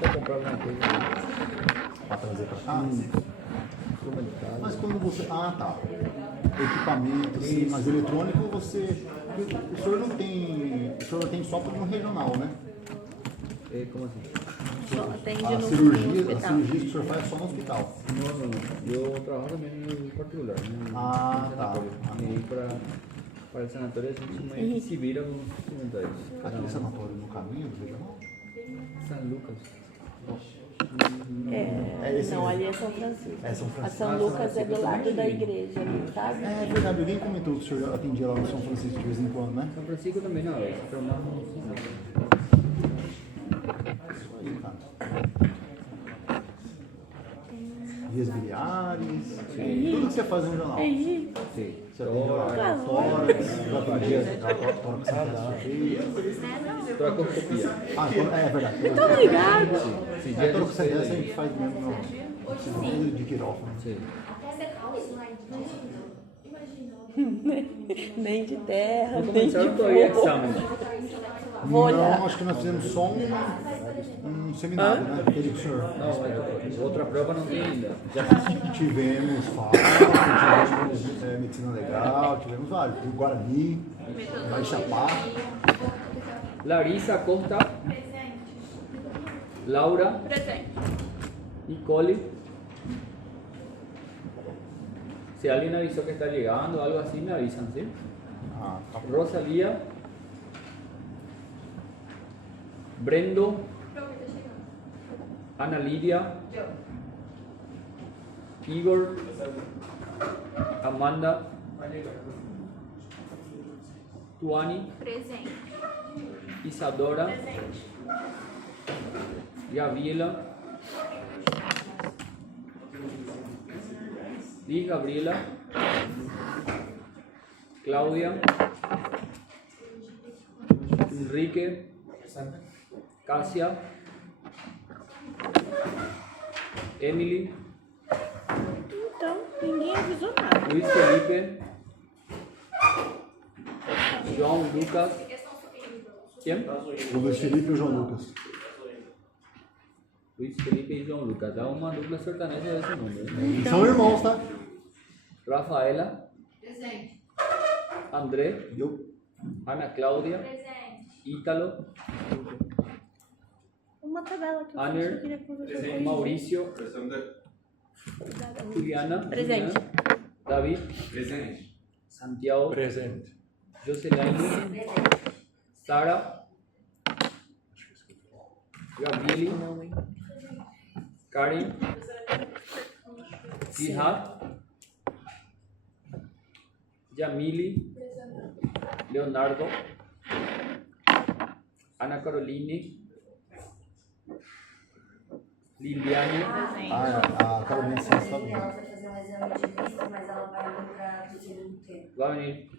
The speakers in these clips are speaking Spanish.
para comprar alguma coisa. Para trazer para cá? Mas quando você... Ah, tá. Equipamento, sim, mas eletrônico você... O senhor não tem... O senhor atende só no regional, né? Como assim? Só atende A no cirurgia que hospital. o senhor faz é só no hospital. No, yo trabajo también en particular. Ah, tá. Y para el sanatorio es se vira com isso. Aquele sanatório no caminho do regional? San Lucas. Esse Não, mesmo. ali é São Francisco. É São A Francisco. São Ah, Lucas São é do Francisco lado também da ali. igreja ali, sabe? É verdade, alguém comentou que o senhor atendia lá no São Francisco de vez em quando, né? San Francisco também não, pero más no. Isso aí, cara. Vias biliares, tudo que você faz no jornal. Aí, Sí. Você atende lá, Claro. tórax, Tracoscopia. Ah, é verdade. muito obrigado. Sí, É, ya toracosscopia a yo gente faz mesmo, não precisa de quirófano. Sí. Nem de terra, No nem de comenzaron todavía fogo. examen. Vou olhar. Não, acho que nós fizemos só um seminário, né? Aquele que o senhor No, outra prova não tem ainda. Já tivemos FAO, tivemos medicina legal, tivemos vários, do Guarani, vai Chapar. Larissa Costa, Laura, Presente. Nicole. Si alguien avisó que está llegando o algo así, me avisan, ¿sí? Ah, tá bom. Rosalía, Brendo, Ana Lidia, Igor, Amanda, Tuani, Presente. Isadora, Presente. Gabriela, Liz Gabriela, Claudia, Enrique, Casia, Emily, Então, ninguém avisou nada. Luis Felipe, João Lucas. ¿Quién? O Luiz Felipe e o João Lucas. Luis Felipe y João Lucas. Da uma dupla sertaneja desse nombre. Eles são irmãos, tá? Rafaela, Presente. André, Eu. Ana Cláudia, Presente. Ítalo, Uma tabela que eu fiz, Aner, eu queria que você corrigisse. Mauricio, Juliana, Presente. David, Presente. Santiago, Presente. Joselaine, Sara, Gabrieli, Não, hein? Karen, Jihad, Yamili, Leonardo, Ana Caroline, Liliane, Ah, a Carolina Santos tá Ela vindo. foi fazer um exame de vista, mas ela vai vir para o segundo tempo. vai venir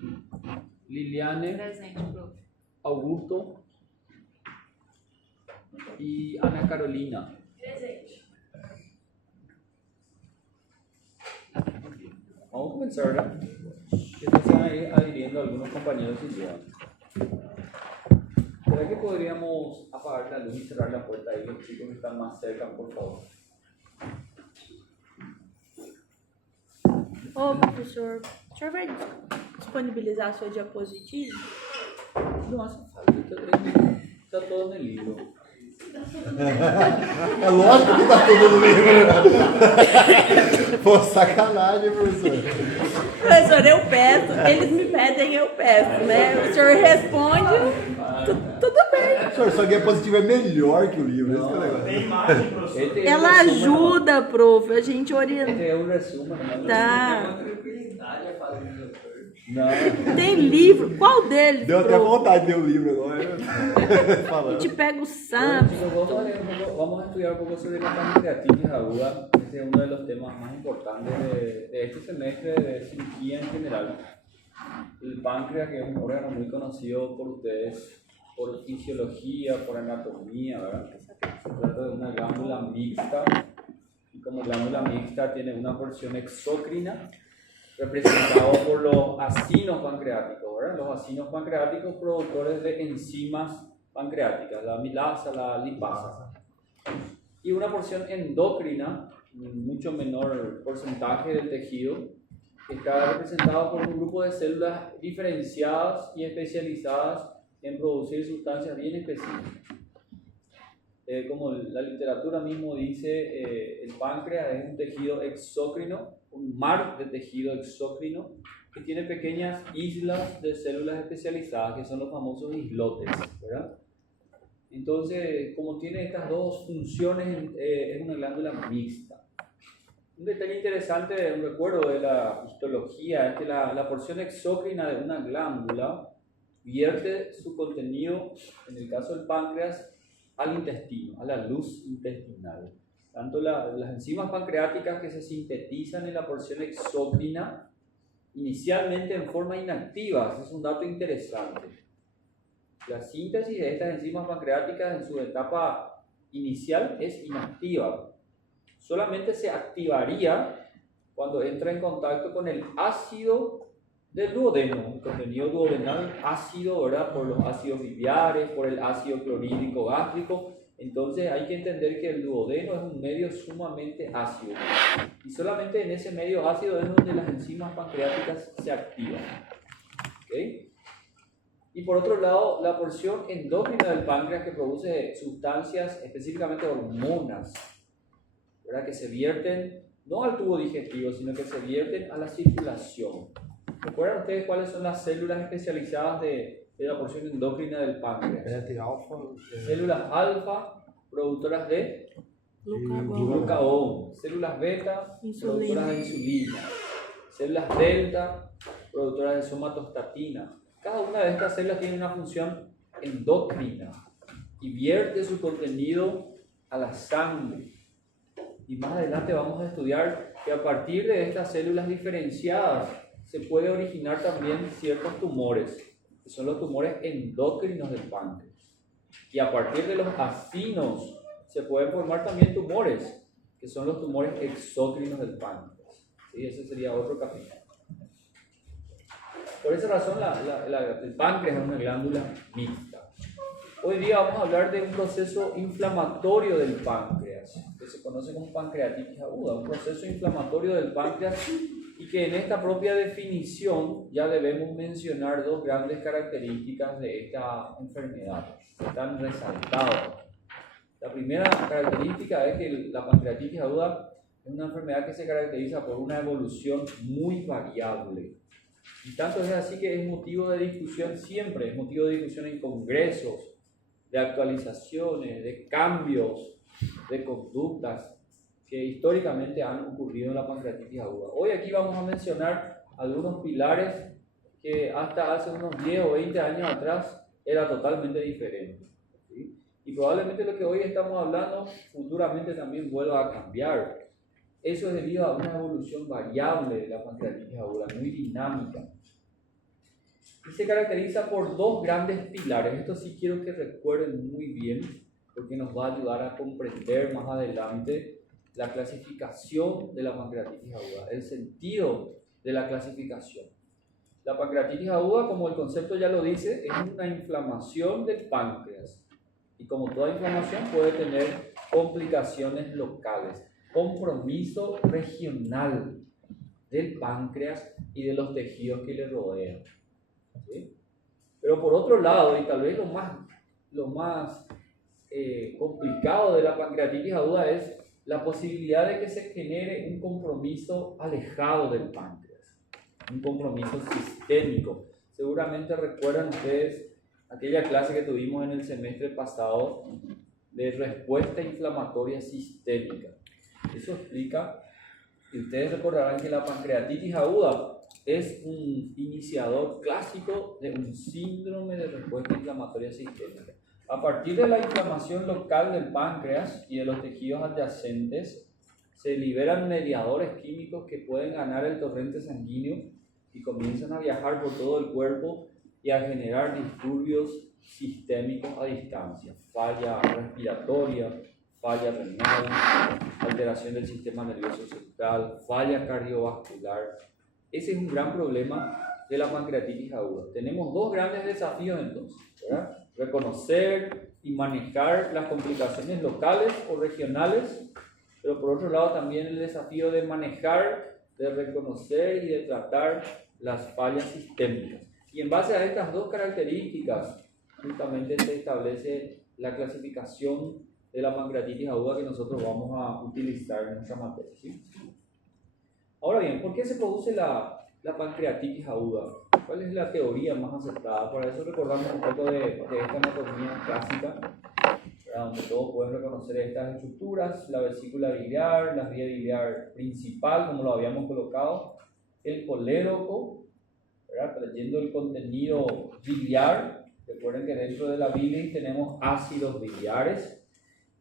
Liliane, Presente, prof. Augusto y Ana Carolina. Presente. Vamos a comenzar, ¿verdad? Después se van a ir adhiriendo algunos compañeros y llevan. ¿Será que podríamos apagar la luz y cerrar la puerta ahí? Los chicos que están más cerca, por favor. Ô, professor, o senhor vai disponibilizar a sua diapositiva? No hace falta, está todo en el libro. É lógico que tá tudo no livro. Pô, sacanagem, professor. Professor, eu peço, eles me pedem, eu peço, né? O senhor responde, tudo bem. Professor, sua guia positiva é melhor que o livro. Esse que é o negócio. Este es Ela un resumen, ajuda, prof, a gente orienta. Este es un resumen. ¿No? Tá. No. Tem livro, qual deles, Deu até prof? vontade de ler o livro agora. A Falando. gente pega o Bueno, SAP. chicos, vamos a estudiar un poco sobre la pancreatitis aguda. Este es uno de los temas más importantes de este semestre de cirugía en general. El páncreas, que es un órgano muy conocido por ustedes, por fisiología, por anatomía, ¿verdad? Se trata de una glándula mixta. Y como glándula mixta tiene una porción exócrina representado por los acinos pancreáticos, ¿verdad? Los acinos pancreáticos productores de enzimas pancreáticas, la amilasa, la lipasa. y una porción endocrina, un mucho menor porcentaje del tejido, que está representado por un grupo de células diferenciadas y especializadas en producir sustancias bien específicas. Como la literatura mismo dice, el páncreas es un tejido exócrino, un mar de tejido exócrino, que tiene pequeñas islas de células especializadas, que son los famosos islotes, ¿verdad? Entonces, como tiene estas dos funciones, es una glándula mixta. Un detalle interesante, un recuerdo de la histología, es que la porción exócrina de una glándula vierte su contenido, en el caso del páncreas, al intestino, a la luz intestinal. Tanto las enzimas pancreáticas que se sintetizan en la porción exócrina, inicialmente en forma inactiva, ese es un dato interesante. La síntesis de estas enzimas pancreáticas en su etapa inicial es inactiva. Solamente se activaría cuando entra en contacto con el ácido del duodeno, el contenido duodenal ácido, ¿verdad? Por los ácidos biliares, por el ácido clorhídrico gástrico. Entonces hay que entender que el duodeno es un medio sumamente ácido. Y solamente en ese medio ácido es donde las enzimas pancreáticas se activan. ¿Okay? Y por otro lado, la porción endócrina del páncreas que produce sustancias, específicamente hormonas, ¿verdad? Que se vierten no al tubo digestivo, sino que se vierten a la circulación. ¿Recuerdan ustedes cuáles son las células especializadas de la porción endócrina del páncreas? Células alfa, productoras de glucagón. Células beta, productoras de insulina. Células delta, productoras de somatostatina. Cada una de estas células tiene una función endocrina y vierte su contenido a la sangre. Y más adelante vamos a estudiar que a partir de estas células diferenciadas se puede originar también ciertos tumores, que son los tumores endócrinos del páncreas. Y a partir de los acinos se pueden formar también tumores, que son los tumores exócrinos del páncreas. ¿Sí? Ese sería otro capítulo. Por esa razón el páncreas es una glándula mixta. Hoy día vamos a hablar de un proceso inflamatorio del páncreas, que se conoce como pancreatitis aguda, un proceso inflamatorio del páncreas, y que en esta propia definición ya debemos mencionar dos grandes características de esta enfermedad, que están resaltadas. La primera característica es que la pancreatitis aguda es una enfermedad que se caracteriza por una evolución muy variable. Y tanto es así que es motivo de discusión siempre, es motivo de discusión en congresos, de actualizaciones, de cambios, de conductas que históricamente han ocurrido en la pancreatitis aguda. Hoy aquí vamos a mencionar algunos pilares que hasta hace unos 10 o 20 años atrás era totalmente diferente. ¿Sí? Y probablemente lo que hoy estamos hablando futuramente también vuelva a cambiar. Eso es debido a una evolución variable de la pancreatitis aguda, muy dinámica. Y se caracteriza por dos grandes pilares. Esto sí quiero que recuerden muy bien, porque nos va a ayudar a comprender más adelante la clasificación de la pancreatitis aguda, el sentido de la clasificación. La pancreatitis aguda, como el concepto ya lo dice, es una inflamación del páncreas. Y como toda inflamación puede tener complicaciones locales, compromiso regional del páncreas y de los tejidos que le rodean. ¿Sí? Pero por otro lado, y tal vez lo más complicado de la pancreatitis aguda es la posibilidad de que se genere un compromiso alejado del páncreas, un compromiso sistémico. Seguramente recuerdan ustedes aquella clase que tuvimos en el semestre pasado de respuesta inflamatoria sistémica. Eso explica, y ustedes recordarán que la pancreatitis aguda es un iniciador clásico de un síndrome de respuesta inflamatoria sistémica. A partir de la inflamación local del páncreas y de los tejidos adyacentes, se liberan mediadores químicos que pueden ganar el torrente sanguíneo y comienzan a viajar por todo el cuerpo y a generar disturbios sistémicos a distancia, falla respiratoria, falla renal, alteración del sistema nervioso central, falla cardiovascular. Ese es un gran problema de la pancreatitis aguda. Tenemos dos grandes desafíos entonces, ¿verdad? Reconocer, y manejar las complicaciones locales o regionales, pero por otro lado también el desafío de manejar, de reconocer y de tratar las fallas sistémicas. Y en base a estas dos características, justamente se establece la clasificación de la pancreatitis aguda que nosotros vamos a utilizar en nuestra materia, ¿sí? Ahora bien, ¿por qué se produce la pancreatitis aguda? ¿Cuál es la teoría más aceptada? Para eso recordamos un poco de esta anatomía clásica, donde todos pueden reconocer estas estructuras: la vesícula biliar, la vía biliar principal, como lo habíamos colocado, el colédoco, trayendo el contenido biliar. Recuerden que dentro de la bilis tenemos ácidos biliares,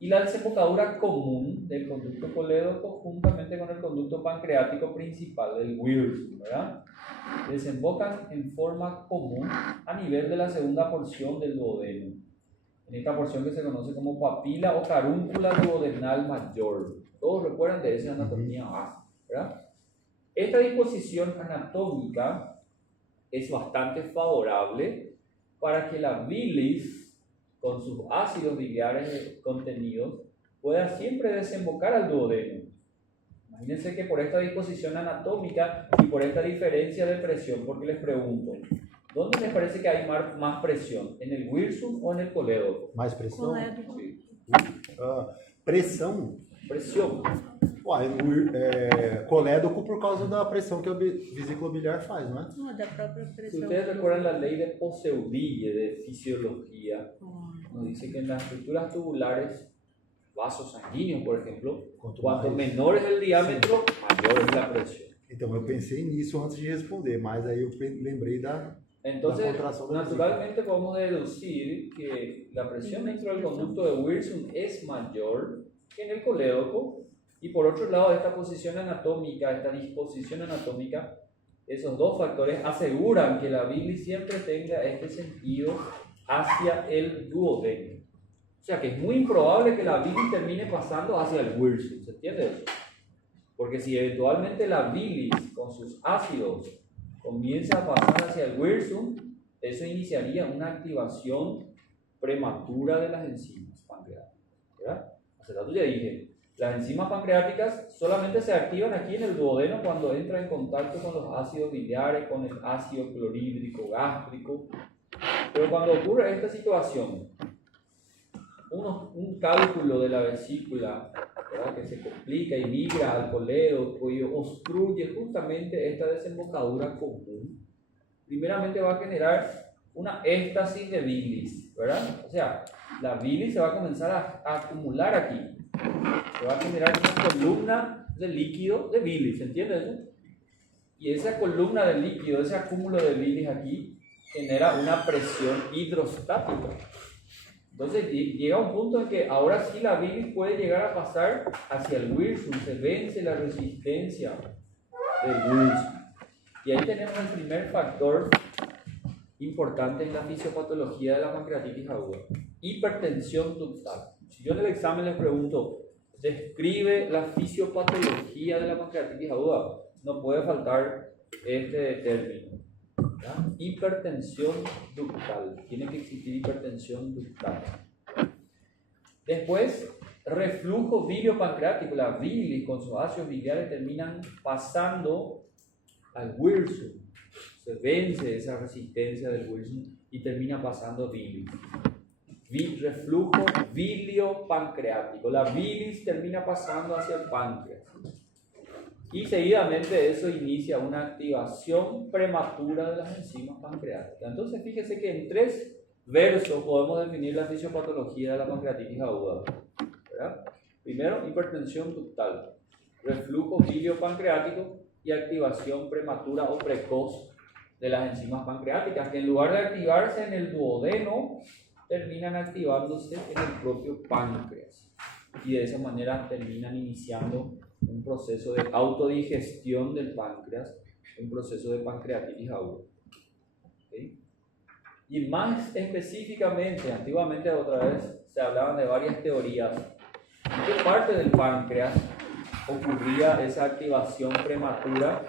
y la desembocadura común del conducto colédoco juntamente con el conducto pancreático principal del Wilson, ¿verdad? Desembocan en forma común a nivel de la segunda porción del duodeno, en esta porción que se conoce como papila o carúncula duodenal mayor. Todos recuerdan de esa anatomía básica, ¿verdad? Esta disposición anatómica es bastante favorable para que la bilis, con sus ácidos biliares contenidos, pueda siempre desembocar al duodeno. Imagínense que por esta disposición anatómica y por esta diferencia de presión, porque les pregunto, ¿dónde les parece que hay más presión? ¿En el Wilson o en el colédoco? Mais pressão? Sí. Pressão? Presión. Uai, colédoco por causa da pressão que a vesícula biliar faz, não é? No, da própria Si pressão. ustedes recuerdan la ley de Poiseuille de fisiología, nos dice que en las estructuras tubulares, vasos sanguíneos, por ejemplo, cuanto menor es el diámetro, mayor es la presión. Então eu pensei nisso antes de responder, mas aí eu lembrei da Entonces, contracción de naturalmente podemos deducir que la presión dentro del conducto de Wilson es mayor que en el colédoco, y por otro lado, esta posición anatómica, esta disposición anatómica, esos dos factores aseguran que la bilis siempre tenga este sentido hacia el duodeno. O sea que es muy improbable que la bilis termine pasando hacia el Wilson, ¿se entiende eso? Porque si eventualmente la bilis con sus ácidos comienza a pasar hacia el Wilson, eso iniciaría una activación prematura de las enzimas pancreáticas, ¿verdad? Hace rato ya dije, las enzimas pancreáticas solamente se activan aquí en el duodeno cuando entra en contacto con los ácidos biliares, con el ácido clorhídrico gástrico. Pero cuando ocurre esta situación, un cálculo de la vesícula, ¿verdad?, que se complica y migra al colédoco y obstruye justamente esta desembocadura común, primeramente va a generar una éstasis de bilis, ¿verdad? O sea, la bilis se va a comenzar a acumular aquí, se va a generar una columna de líquido de bilis, ¿entiende eso? Y esa columna de líquido, ese acúmulo de bilis aquí, genera una presión hidrostática. Entonces llega un punto en que ahora sí la bilis puede llegar a pasar hacia el Wilson, se vence la resistencia del Wilson. Y ahí tenemos el primer factor importante en la fisiopatología de la pancreatitis aguda: hipertensión ductal. Si yo en el examen les pregunto, describe la fisiopatología de la pancreatitis aguda, no puede faltar este término, ¿ya? Hipertensión ductal. Tiene que existir hipertensión ductal. Después, reflujo biliopancreático. La bilis con sus ácidos biliares terminan pasando al Wilson. Se vence esa resistencia del Wilson y termina pasando bilis. Reflujo biliopancreático. La bilis termina pasando hacia el páncreas. Y seguidamente eso inicia una activación prematura de las enzimas pancreáticas. Entonces fíjese que en 3 versos podemos definir la fisiopatología de la pancreatitis aguda, ¿verdad? Primero, hipertensión ductal, reflujo biliopancreático y activación prematura o precoz de las enzimas pancreáticas, que en lugar de activarse en el duodeno, terminan activándose en el propio páncreas. Y de esa manera terminan iniciando un proceso de autodigestión del páncreas, un proceso de pancreatitis aguda. ¿Okay? Y más específicamente, antiguamente otra vez se hablaban de varias teorías. ¿En qué parte del páncreas ocurría esa activación prematura?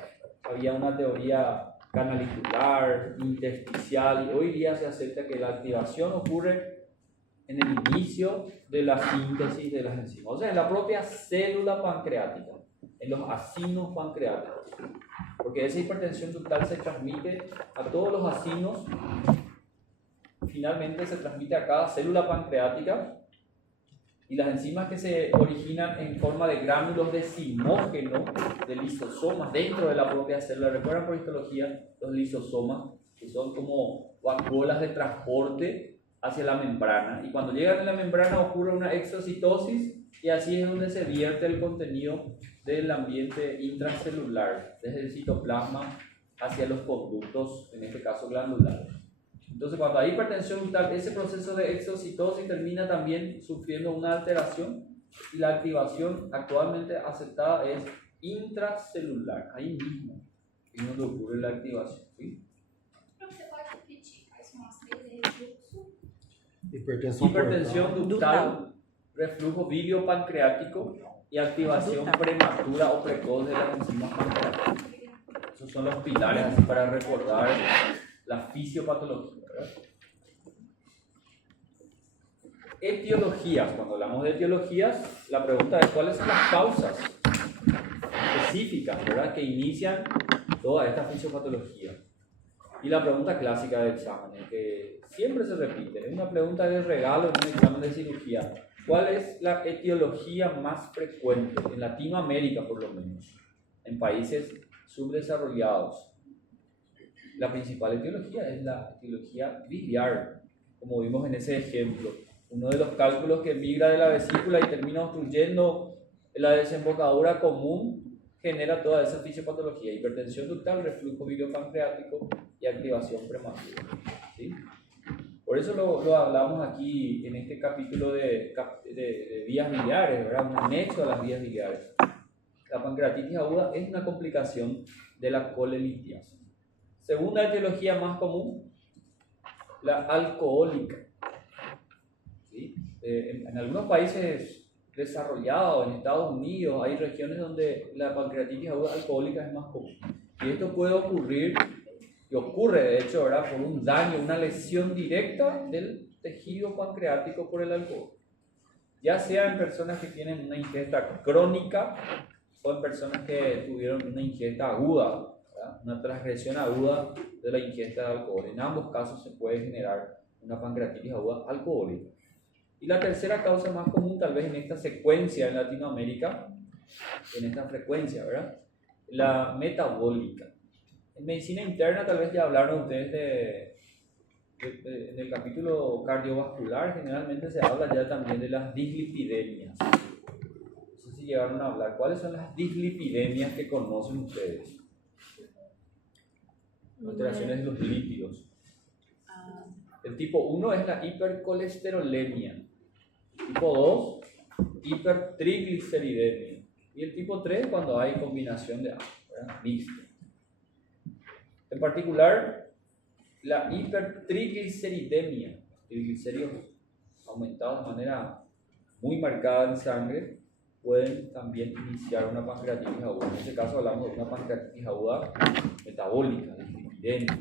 Había una teoría canalicular, intersticial, y hoy día se acepta que la activación ocurre en el inicio de la síntesis de las enzimas, o sea, en la propia célula pancreática, en los acinos pancreáticos, porque esa hipertensión ductal se transmite a todos los acinos, finalmente se transmite a cada célula pancreática, y las enzimas que se originan en forma de gránulos de zimógeno, de lisosomas dentro de la propia célula. ¿Recuerdan por histología los lisosomas? Que son como vacuolas de transporte hacia la membrana. Y cuando llegan a la membrana ocurre una exocitosis y así es donde se vierte el contenido del ambiente intracelular, desde el citoplasma hacia los conductos, en este caso glandulares. Entonces, cuando hay hipertensión ductal, ese proceso de exocitosis termina también sufriendo una alteración y la activación actualmente aceptada es intracelular, ahí mismo es donde ocurre la activación. ¿Sí? Você pode repetir quais são as três de refluxo? Hipertensión ductal, reflujo biliopancreático y activación prematura o precoz de las enzimas pancreáticas. Esos son los pilares así para recordar la fisiopatología, ¿verdad? Etiologías. Cuando hablamos de etiologías, la pregunta es cuáles son las causas específicas, ¿verdad?, que inician toda esta fisiopatología. Y la pregunta clásica de exámenes, que siempre se repite, es una pregunta de regalo en un examen de cirugía. ¿Cuál es la etiología más frecuente en Latinoamérica, por lo menos, en países subdesarrollados? La principal etiología es la etiología biliar, como vimos en ese ejemplo. Uno de los cálculos que migra de la vesícula y termina obstruyendo la desembocadura común genera toda esa fisiopatología: hipertensión ductal, reflujo biliopancreático y activación prematura. ¿Sí? Por eso lo hablamos aquí en este capítulo de vías biliares, ¿verdad? Un anexo a las vías biliares. La pancreatitis aguda es una complicación de la colelitiasis. Segunda etiología más común, la alcohólica. ¿Sí? En algunos países desarrollados, en Estados Unidos, hay regiones donde la pancreatitis aguda alcohólica es más común. Y esto puede ocurrir, y ocurre de hecho, ¿verdad?, por un daño, una lesión directa del tejido pancreático por el alcohol. Ya sea en personas que tienen una ingesta crónica o en personas que tuvieron una ingesta aguda, ¿verdad?, una transgresión aguda de la ingesta de alcohol. En ambos casos se puede generar una pancreatitis aguda alcohólica. Y la tercera causa más común, tal vez en esta secuencia en Latinoamérica, en esta frecuencia, ¿verdad?, la metabólica. En medicina interna tal vez ya hablaron ustedes en el capítulo cardiovascular, generalmente se habla ya también de las dislipidemias. No sé si llegaron a hablar. ¿Cuáles son las dislipidemias que conocen ustedes? Alteraciones de los lípidos. El tipo 1 es la hipercolesterolemia. Tipo 2, hipertrigliceridemia. Y el tipo 3 cuando hay combinación de ambos, ¿verdad?, mixta. En particular, la hipertrigliceridemia, triglicéridos aumentados de manera muy marcada en sangre, pueden también iniciar una pancreatitis aguda. En este caso hablamos de una pancreatitis aguda metabólica, dislipidemia.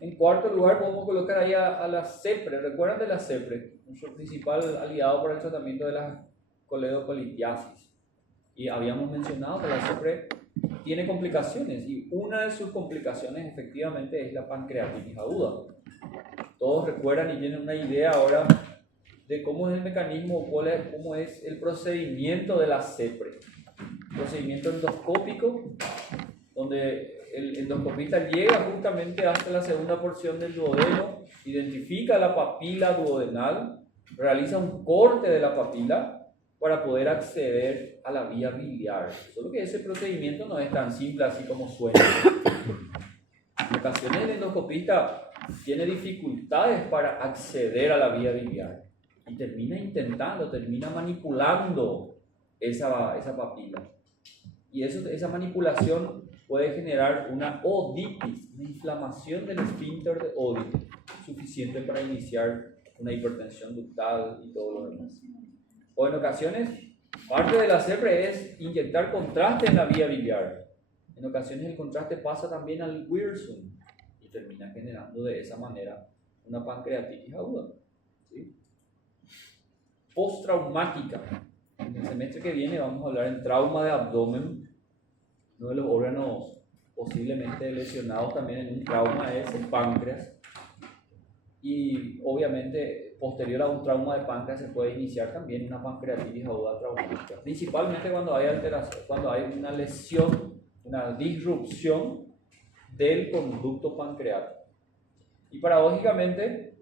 En cuarto lugar podemos colocar ahí a la CEPRE. ¿Recuerdan de la CEPRE? Nuestro principal aliado para el tratamiento de la coledocolitiasis. Y habíamos mencionado que la CEPRE tiene complicaciones y una de sus complicaciones efectivamente es la pancreatitis aguda. Todos recuerdan y tienen una idea ahora de cómo es el mecanismo, cómo es el procedimiento de la CEPRE. Procedimiento endoscópico, donde el endoscopista llega justamente hasta la segunda porción del duodeno, identifica la papila duodenal, realiza un corte de la papila para poder acceder a la vía biliar. Solo que ese procedimiento no es tan simple así como suena. En ocasiones el endoscopista tiene dificultades para acceder a la vía biliar y termina manipulando esa papila. Y esa manipulación puede generar una oditis, una inflamación del esfínter de Oddi, suficiente para iniciar una hipertensión ductal y todo lo demás. O en ocasiones, parte de la CEPRE es inyectar contraste en la vía biliar. En ocasiones el contraste pasa también al Wirsum y termina generando de esa manera una pancreatitis aguda. ¿Sí? Postraumática. En el semestre que viene vamos a hablar en trauma de abdomen. Uno de los órganos posiblemente lesionados también en un trauma es el páncreas. Y obviamente posterior a un trauma de páncreas se puede iniciar también una pancreatitis aguda traumática. Principalmente cuando hay alteración, cuando hay una lesión, una disrupción del conducto pancreático. Y paradójicamente,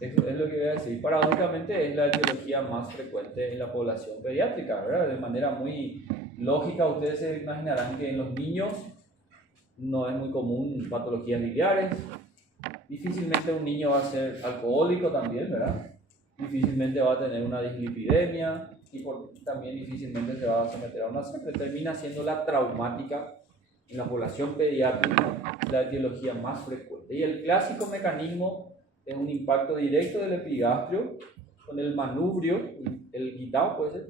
eso es lo que voy a decir, paradójicamente es la etiología más frecuente en la población pediátrica, ¿verdad? De manera muy lógica, ustedes se imaginarán que en los niños no es muy común patologías biliares. Difícilmente un niño va a ser alcohólico también, ¿verdad? Difícilmente va a tener una dislipidemia y también difícilmente se va a someter a una sangre. Termina siendo la traumática en la población pediátrica la etiología más frecuente. Y el clásico mecanismo es un impacto directo del epigastrio con el manubrio, el guitao puede ser,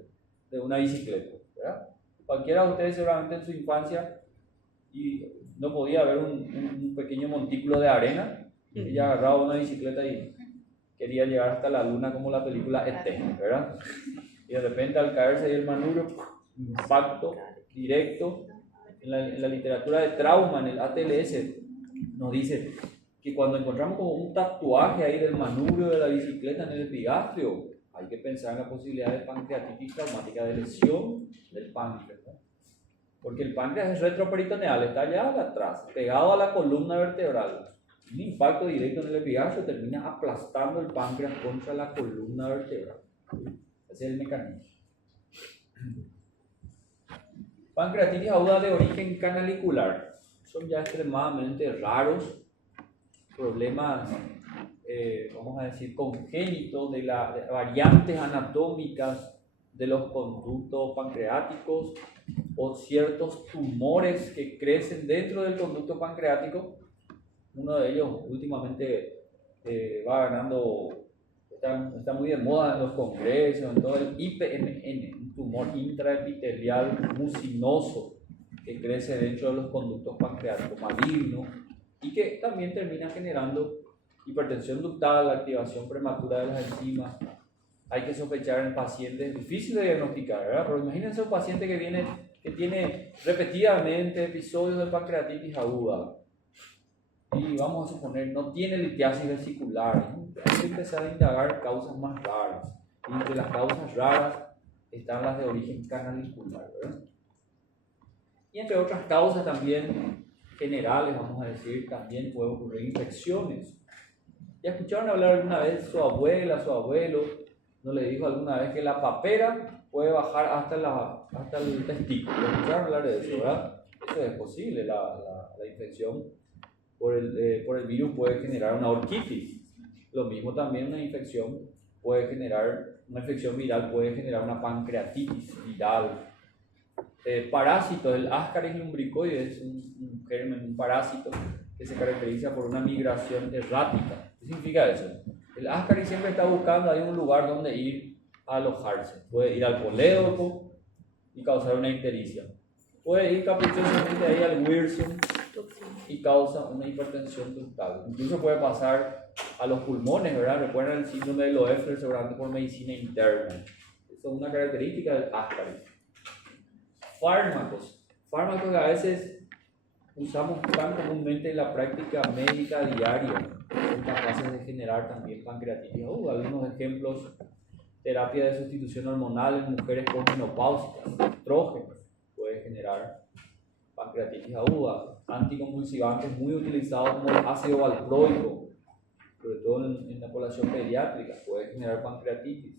de una bicicleta, ¿verdad? Cualquiera de ustedes seguramente en su infancia y no podía haber un pequeño montículo de arena. Ella agarraba una bicicleta y quería llegar hasta la luna como la película E.T., ¿verdad? Y de repente al caerse ahí el manubrio, impacto directo. En la literatura de trauma, en el ATLS, nos dice que cuando encontramos como un tatuaje ahí del manubrio de la bicicleta en el epigastrio, hay que pensar en la posibilidad de pancreatitis traumática, de lesión del páncreas, ¿no? Porque el páncreas es retroperitoneal, está allá atrás, pegado a la columna vertebral. Un impacto directo en el epigastrio termina aplastando el páncreas contra la columna vertebral. Ese es el mecanismo. Pancreatitis aguda de origen canalicular. Son ya extremadamente raros. Problemas, vamos a decir, congénitos de variantes anatómicas de los conductos pancreáticos o ciertos tumores que crecen dentro del conducto pancreático. Uno de ellos últimamente va ganando, está muy de moda en los congresos, en todo el IPMN, un tumor intraepitelial mucinoso que crece dentro de los conductos pancreáticos, maligno, y que también termina generando hipertensión ductal, activación prematura de las enzimas. Hay que sospechar en pacientes difíciles de diagnosticar, ¿verdad? Pero imagínense un paciente que tiene repetidamente episodios de pancreatitis aguda y vamos a suponer no tiene litiasis vesicular. Hay que empezar a indagar causas más raras. Y entre las causas raras están las de origen canalicular, ¿verdad? Y entre otras causas también generales, vamos a decir, también pueden ocurrir infecciones. ¿Ya escucharon hablar alguna vez su abuela, su abuelo? ¿No le dijo alguna vez que la papera puede bajar hasta el testículo? ¿Escucharon hablar de eso, verdad? Eso es posible, la infección por el virus puede generar una orquitis. Lo mismo también una infección viral puede generar una pancreatitis viral. Parásitos, el Ascaris lumbricoides es un germen, un parásito que se caracteriza por una migración errática. ¿Qué significa eso? El Ascaris siempre está buscando ahí un lugar donde ir a alojarse. Puede ir al colédoco y causar una ictericia. Puede ir caprichosamente ahí al Wilson y causa una hipertensión ductal. Incluso puede pasar a los pulmones, ¿verdad? Recuerdan el síndrome de Loeffler seguramente por medicina interna. Eso es una característica del Ascaris. Fármacos que a veces usamos tan comúnmente en la práctica médica diaria, son capaces de generar también pancreatitis aguda. Algunos ejemplos: terapia de sustitución hormonal en mujeres posmenopáusicas, estrógenos, puede generar pancreatitis aguda. Anticonvulsivantes muy utilizados como el ácido valproico, sobre todo en la población pediátrica, puede generar pancreatitis.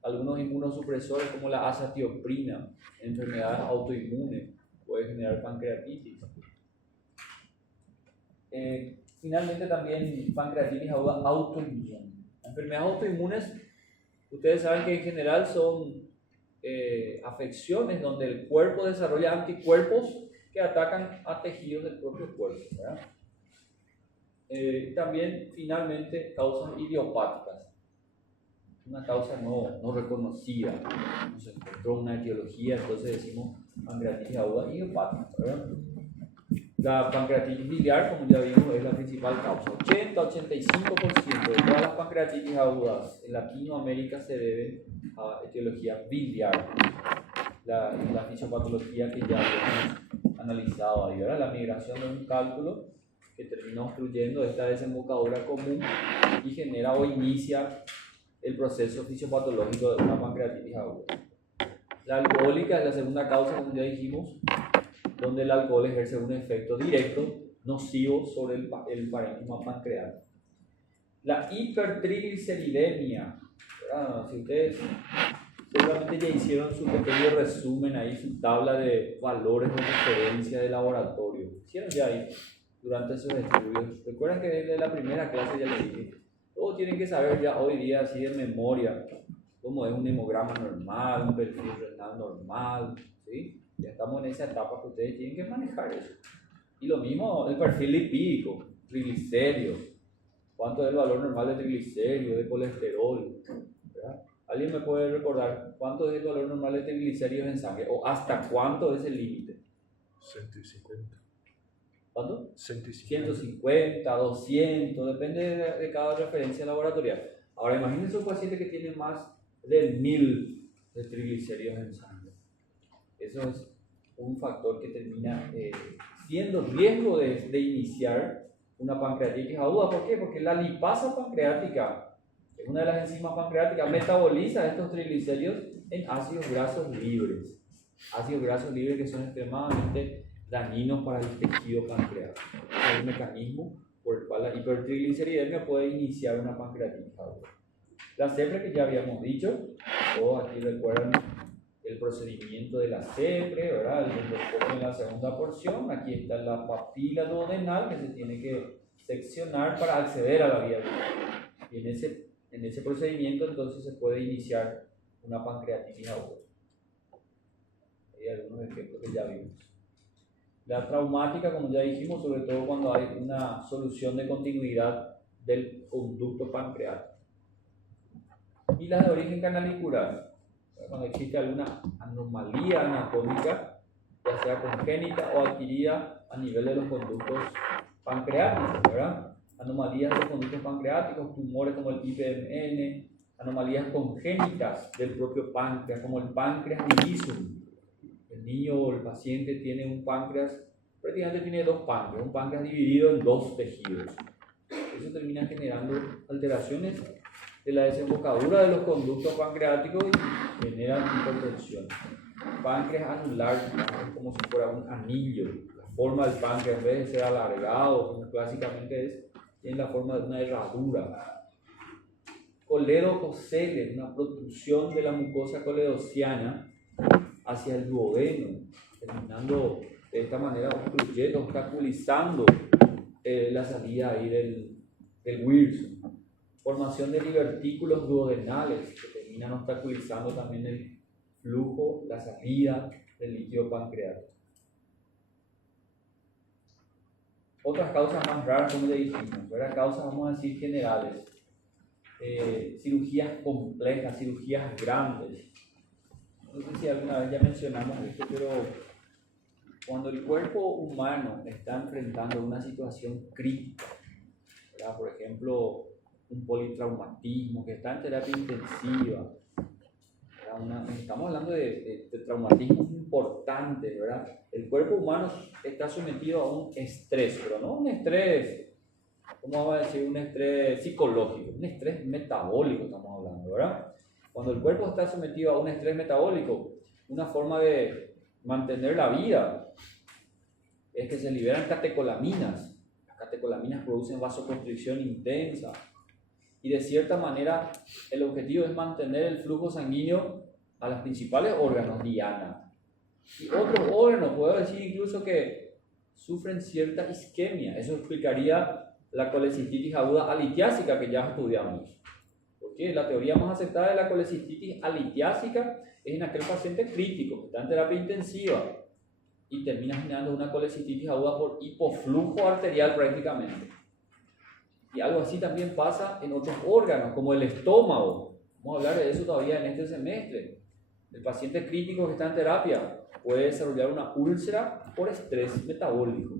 Algunos inmunosupresores como la azatioprina, enfermedades autoinmunes, puede generar pancreatitis. Finalmente también pancreatitis aguda autoinmune. Enfermedades autoinmunes, ustedes saben que en general son afecciones donde el cuerpo desarrolla anticuerpos que atacan a tejidos del propio cuerpo, ¿verdad? También finalmente causas idiopáticas. Una causa no reconocida, no se encontró una etiología, entonces decimos pancreatitis aguda idiopática, ¿verdad? La pancreatitis biliar, como ya vimos, es la principal causa. 80-85% de todas las pancreatitis agudas en Latinoamérica se deben a etiología biliar. La fisiopatología que ya hemos analizado ahí, ¿verdad? La migración de un cálculo que termina obstruyendo esta desembocadura común y genera o inicia el proceso fisiopatológico de una pancreatitis aguda. La alcohólica es la segunda causa, como ya dijimos, donde el alcohol ejerce un efecto directo nocivo sobre el parénquima pancreático. La hipertrigliceridemia, ¿verdad? Si ustedes seguramente ya hicieron su pequeño resumen ahí, su tabla de valores de referencia de laboratorio. Hicieron ya ahí durante sus estudios. Recuerdan que desde la primera clase ya les dije, todos tienen que saber ya hoy día así de memoria cómo es un hemograma normal, un perfil renal normal, ¿sí? Ya estamos en esa etapa que ustedes tienen que manejar eso. Y lo mismo el perfil lipídico, triglicéridos, cuánto es el valor normal de triglicéridos, de colesterol, ¿verdad? ¿Alguien me puede recordar cuánto es el valor normal de triglicéridos en sangre? ¿O hasta cuánto es el límite? 150. ¿Cuánto? 150. 150, 200, depende de cada referencia laboratorial. Ahora imagínense un paciente que tiene más de 1000 de triglicéridos en sangre. Eso es un factor que termina siendo riesgo de iniciar una pancreatitis aguda. ¿Por qué? Porque la lipasa pancreática, es una de las enzimas pancreáticas, metaboliza estos triglicéridos en ácidos grasos libres. Ácidos grasos libres que son extremadamente dañinos para el tejido pancreático. Es un mecanismo por el cual la hipertrigliceridemia puede iniciar una pancreatitis aguda. La CEPRE que ya habíamos dicho, todos aquí recuerdan el procedimiento de la CEPRE, ¿verdad? El endoscopio en la segunda porción. Aquí está la papila duodenal que se tiene que seccionar para acceder a la vía biliar. Y en ese procedimiento entonces se puede iniciar una pancreatitis aguda. Hay algunos ejemplos que ya vimos. La traumática, como ya dijimos, sobre todo cuando hay una solución de continuidad del conducto pancreático. Y las de origen canalicular, cuando existe alguna anomalía anatómica, ya sea congénita o adquirida a nivel de los conductos pancreáticos, ¿verdad? Anomalías de los conductos pancreáticos, tumores como el IPMN, anomalías congénitas del propio páncreas, como el páncreas divisum. El niño o el paciente tiene un páncreas, prácticamente tiene dos páncreas, un páncreas dividido en dos tejidos. Eso termina generando alteraciones de la desembocadura de los conductos pancreáticos y genera hipertensión. Páncreas anular, es como si fuera un anillo. La forma del páncreas, en vez de ser alargado, como clásicamente es, tiene la forma de una herradura. Coledococele, una protrusión de la mucosa coledociana hacia el duodeno, terminando de esta manera obstruyendo, obstaculizando la salida ahí del Wilson. Formación de divertículos duodenales que terminan obstaculizando también el flujo, la salida del líquido pancreático. Otras causas más raras, como le dijimos, ¿verdad? Causas, vamos a decir, generales. Cirugías complejas, cirugías grandes. No sé si alguna vez ya mencionamos esto, pero cuando el cuerpo humano está enfrentando una situación crítica, ¿verdad? Por ejemplo, un politraumatismo que está en terapia intensiva, estamos hablando de traumatismos importantes, ¿verdad? El cuerpo humano está sometido a un estrés, pero no un estrés, ¿cómo vamos a decir? Un estrés psicológico, un estrés metabólico estamos hablando, ¿verdad? Cuando el cuerpo está sometido a un estrés metabólico, una forma de mantener la vida es que se liberan catecolaminas. Las catecolaminas producen vasoconstricción intensa y de cierta manera el objetivo es mantener el flujo sanguíneo a los principales órganos diana. Y otros órganos, puedo decir incluso que sufren cierta isquemia. Eso explicaría la colecistitis aguda alitiásica que ya estudiamos. Porque la teoría más aceptada de la colecistitis alitiásica es en aquel paciente crítico que está en terapia intensiva y termina generando una colecistitis aguda por hipoflujo arterial prácticamente. Y algo así también pasa en otros órganos, como el estómago. Vamos a hablar de eso todavía en este semestre. El paciente crítico que está en terapia puede desarrollar una úlcera por estrés metabólico.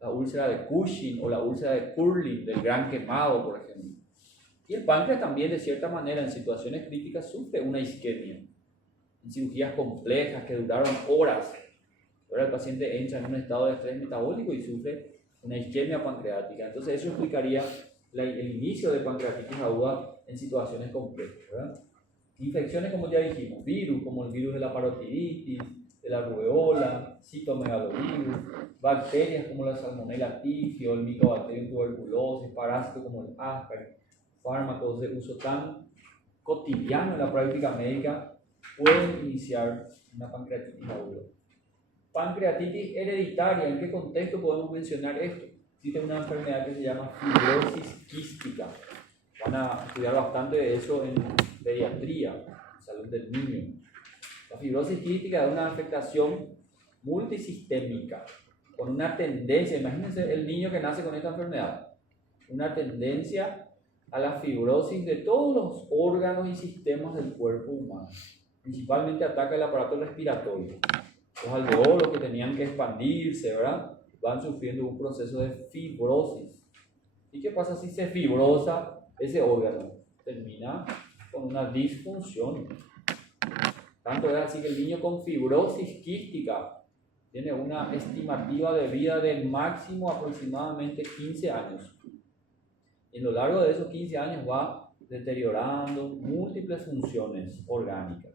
la úlcera de Cushing o la úlcera de Curling, del gran quemado, por ejemplo. Y el páncreas también, de cierta manera, en situaciones críticas, sufre una isquemia. En cirugías complejas que duraron horas, ahora el paciente entra en un estado de estrés metabólico y sufre una isquemia pancreática. Entonces eso explicaría el inicio de pancreatitis aguda en situaciones complejas, ¿verdad? Infecciones, como ya dijimos, virus, como el virus de la parotiditis, de la rubeola, citomegalovirus, bacterias como la salmonella tifio, el mycobacterium tuberculosis, parásitos como el Ascaris, fármacos de uso tan cotidiano en la práctica médica pueden iniciar una pancreatitis aguda. Pancreatitis hereditaria, ¿en qué contexto podemos mencionar esto? Existe una enfermedad que se llama fibrosis quística. Van a estudiar bastante de eso en pediatría, salud del niño. La fibrosis quística es una afectación multisistémica, con una tendencia, imagínense el niño que nace con esta enfermedad, una tendencia a la fibrosis de todos los órganos y sistemas del cuerpo humano. Principalmente ataca el aparato respiratorio. Los alveolos que tenían que expandirse, ¿verdad?, van sufriendo un proceso de fibrosis. ¿Y qué pasa si se fibrosa ese órgano? Termina con una disfunción. Tanto es así que el niño con fibrosis quística tiene una estimativa de vida de máximo aproximadamente 15 años. Y a lo largo de esos 15 años va deteriorando múltiples funciones orgánicas.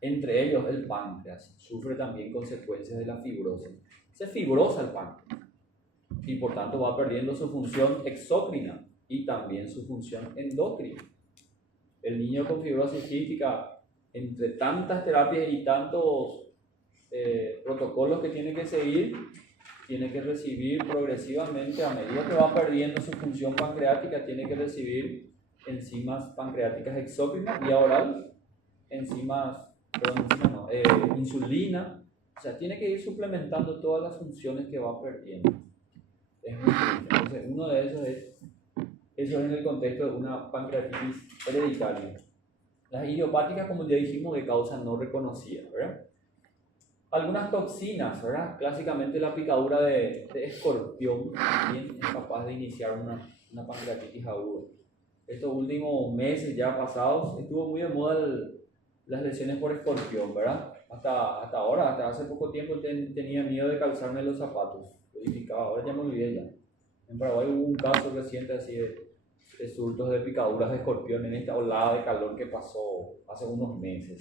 Entre ellos el páncreas sufre también consecuencias de la fibrosis. Se fibrosa el páncreas y por tanto va perdiendo su función exócrina y también su función endocrina. El niño con fibrosis quística, entre tantas terapias y tantos protocolos que tiene que seguir, tiene que recibir progresivamente, a medida que va perdiendo su función pancreática, tiene que recibir enzimas pancreáticas exócrinas, vía oral, insulina. O sea, tiene que ir suplementando todas las funciones que va perdiendo. Es muy triste. Entonces, uno de esos eso es en el contexto de una pancreatitis hereditaria. Las idiopáticas, como ya dijimos, de causa no reconocida, ¿verdad? Algunas toxinas, ¿verdad? Clásicamente la picadura de escorpión también es capaz de iniciar una pancreatitis aguda. Estos últimos meses ya pasados estuvo muy de moda las lesiones por escorpión, ¿verdad? Hasta ahora, hasta hace poco tiempo tenía miedo de calzarme los zapatos. Ahora ya me olvidé ya. En Paraguay hubo un caso reciente así de surtos de picaduras de escorpión en esta olada de calor que pasó hace unos meses.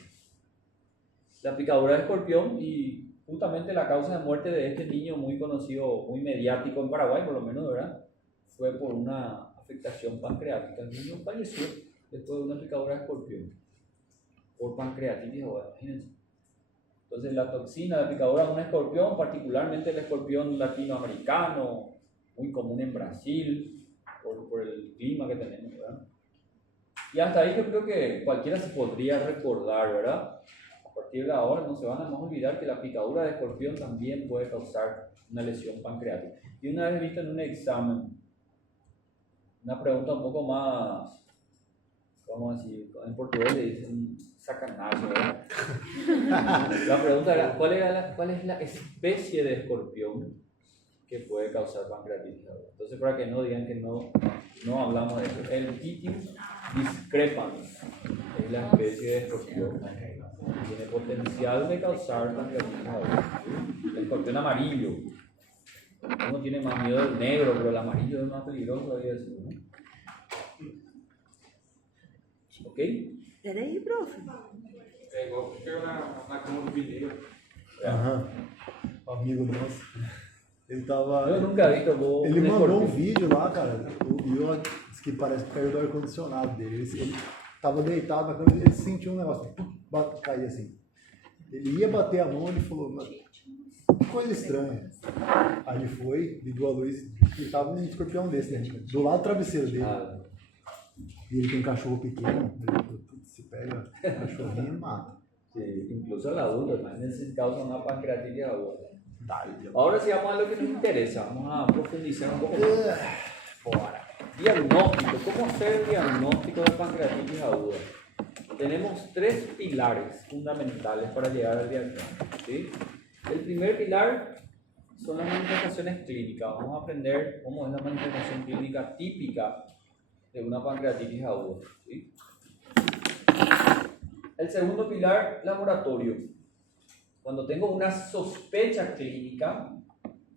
La picadura de escorpión y justamente la causa de muerte de este niño muy conocido, muy mediático en Paraguay por lo menos, ¿verdad?, fue por una afectación pancreática. El niño falleció después de una picadura de escorpión por pancreatitis aguda, imagínense. Entonces la toxina de picadura de un escorpión, particularmente el escorpión latinoamericano, muy común en Brasil, por el clima que tenemos, ¿verdad? Y hasta ahí yo creo que cualquiera se podría recordar, ¿verdad? A partir de ahora no se van a más olvidar que la picadura de escorpión también puede causar una lesión pancreática. Y una vez visto en un examen, una pregunta un poco más, ¿cómo decir? En portugués le dicen sacanazo, ¿verdad? La pregunta era, ¿cuál es la especie de escorpión que puede causar pancreatitis aguda? Entonces, para que no digan que no hablamos de eso, el Titius discrepans es la especie de escorpión que tiene potencial de causar pancreatitis aguda. El escorpión amarillo, uno tiene más miedo del negro, pero el amarillo es más peligroso todavía, ¿no? ¿Ok? Peraí, profe. É igual que na cama do mineiro. Aham. Um amigo nosso. Ele tava. Eu nunca vi que eu vou. Ele mandou um vídeo lá, cara. E eu disse que parece que caiu do ar-condicionado dele. Ele tava deitado na cama e ele sentiu um negócio. Cair assim. Ele ia bater a mão e ele falou: que coisa estranha. Aí ele foi, ligou a luz e tava um escorpião desse, né? Do lado do travesseiro dele. E ele tem um cachorro pequeno. Se pega cachorrinho e mata. Sí, incluso el adulto, imagínense, causa una pancreatitis aguda. Ahora sí vamos a lo que nos interesa, vamos a profundizar un poco más. Diagnóstico, ¿cómo hacer el diagnóstico de pancreatitis aguda? Tenemos tres pilares fundamentales para llegar al diagnóstico, ¿sí? El primer pilar son las manifestaciones clínicas. Vamos a aprender cómo es la manifestación clínica típica de una pancreatitis aguda. ¿Sí? El segundo pilar, laboratorio. Cuando tengo una sospecha clínica,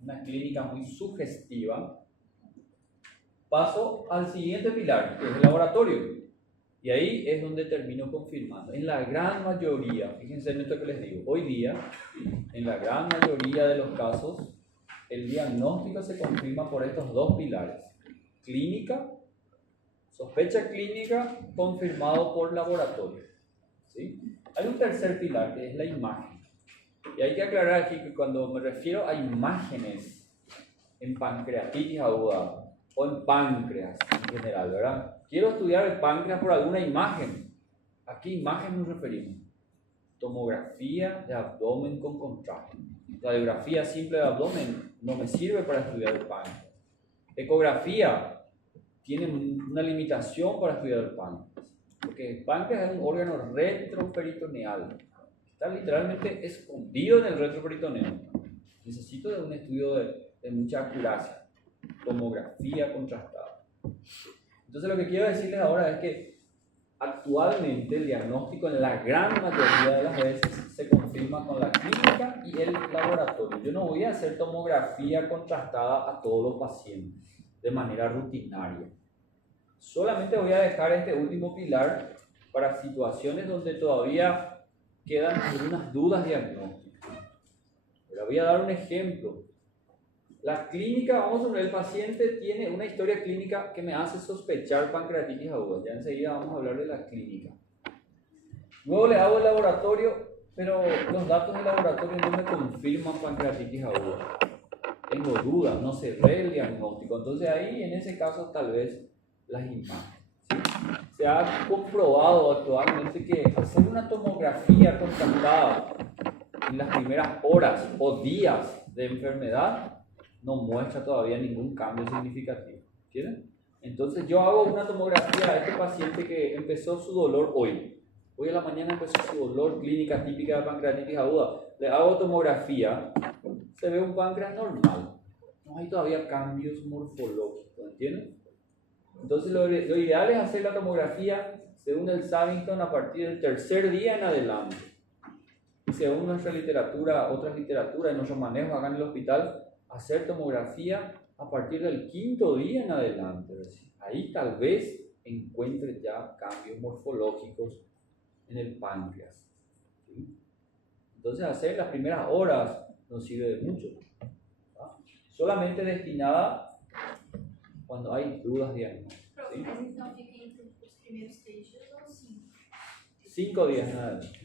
una clínica muy sugestiva, paso al siguiente pilar, que es el laboratorio. Y ahí es donde termino confirmando. En la gran mayoría, fíjense en esto que les digo, hoy día, en la gran mayoría de los casos, el diagnóstico se confirma por estos dos pilares. Clínica, sospecha clínica, confirmado por laboratorio. ¿Sí? Hay un tercer pilar, que es la imagen. Y hay que aclarar aquí que cuando me refiero a imágenes en pancreatitis aguda o en páncreas en general, ¿verdad? Quiero estudiar el páncreas por alguna imagen. ¿A qué imagen nos referimos? Tomografía de abdomen con contraste. Radiografía simple de abdomen no me sirve para estudiar el páncreas. Ecografía tiene una limitación para estudiar el páncreas, porque el páncreas es un órgano retroperitoneal. Está literalmente escondido en el retroperitoneo. Necesito de un estudio de mucha acuracia. Tomografía contrastada. Entonces lo que quiero decirles ahora es que actualmente el diagnóstico en la gran mayoría de las veces se confirma con la clínica y el laboratorio. Yo no voy a hacer tomografía contrastada a todos los pacientes de manera rutinaria. Solamente voy a dejar este último pilar para situaciones donde todavía quedan algunas dudas diagnósticas. Pero voy a dar un ejemplo. La clínica, vamos a ver, el paciente tiene una historia clínica que me hace sospechar pancreatitis aguda. Ya enseguida vamos a hablar de la clínica. Luego le hago el laboratorio, pero los datos del laboratorio no me confirman pancreatitis aguda. Tengo dudas, no cerré el diagnóstico. Entonces ahí, en ese caso, tal vez las imágenes. ¿Sí? Se ha comprobado actualmente que hacer una tomografía contrastada en las primeras horas o días de enfermedad no muestra todavía ningún cambio significativo. ¿Entienden? Entonces yo hago una tomografía a este paciente que empezó su dolor hoy. Hoy a la mañana empezó su dolor, clínica típica de pancreatitis aguda. Le hago tomografía, se ve un páncreas normal. No hay todavía cambios morfológicos, ¿entienden? Entonces lo ideal es hacer la tomografía según el Savington a partir del tercer día en adelante. Y según nuestra literatura, otras literaturas, en nuestro manejo acá en el hospital, hacer tomografía a partir del quinto día en adelante. Ahí tal vez encuentre ya cambios morfológicos en el páncreas. ¿Sí? Entonces hacer las primeras horas no sirve de mucho. ¿Va? Solamente destinada cuando hay dudas diagnósticas. ¿Sí? Mas então fica entre os primeiros 3 dias ou 5? 5 días en adelante.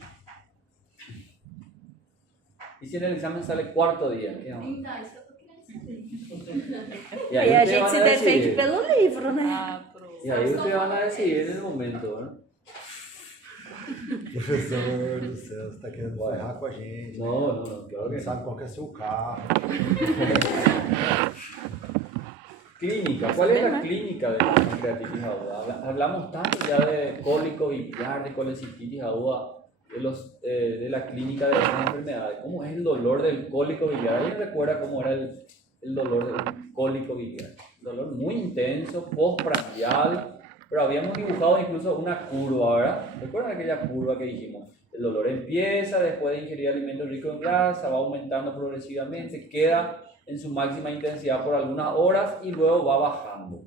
Y si en el examen sale cuarto día, ¿qué vamos? Então, isso que eu tô querendo saber. Y E ahí a ustedes gente van se a defende decidir. pelo livro, né? Y ahí ustedes van a decidir en el momento, ¿no? Professor do céu, você está querendo Ué. ferrar com a gente. No, claro que Não no. sabe qual que é seu carro. Clínica, ¿cuál es la clínica de la pancreatitis aguda? Hablamos tanto ya de cólico biliar, de colecistitis aguda, de la clínica de estas enfermedades. ¿Cómo es el dolor del cólico biliar? ¿Alguien recuerda cómo era el dolor del cólico biliar? Un dolor muy intenso, postprandial, pero habíamos dibujado incluso una curva, ¿verdad? ¿Recuerdan aquella curva que dijimos? El dolor empieza, después de ingerir alimentos ricos en grasa, va aumentando progresivamente, queda en su máxima intensidad por algunas horas y luego va bajando.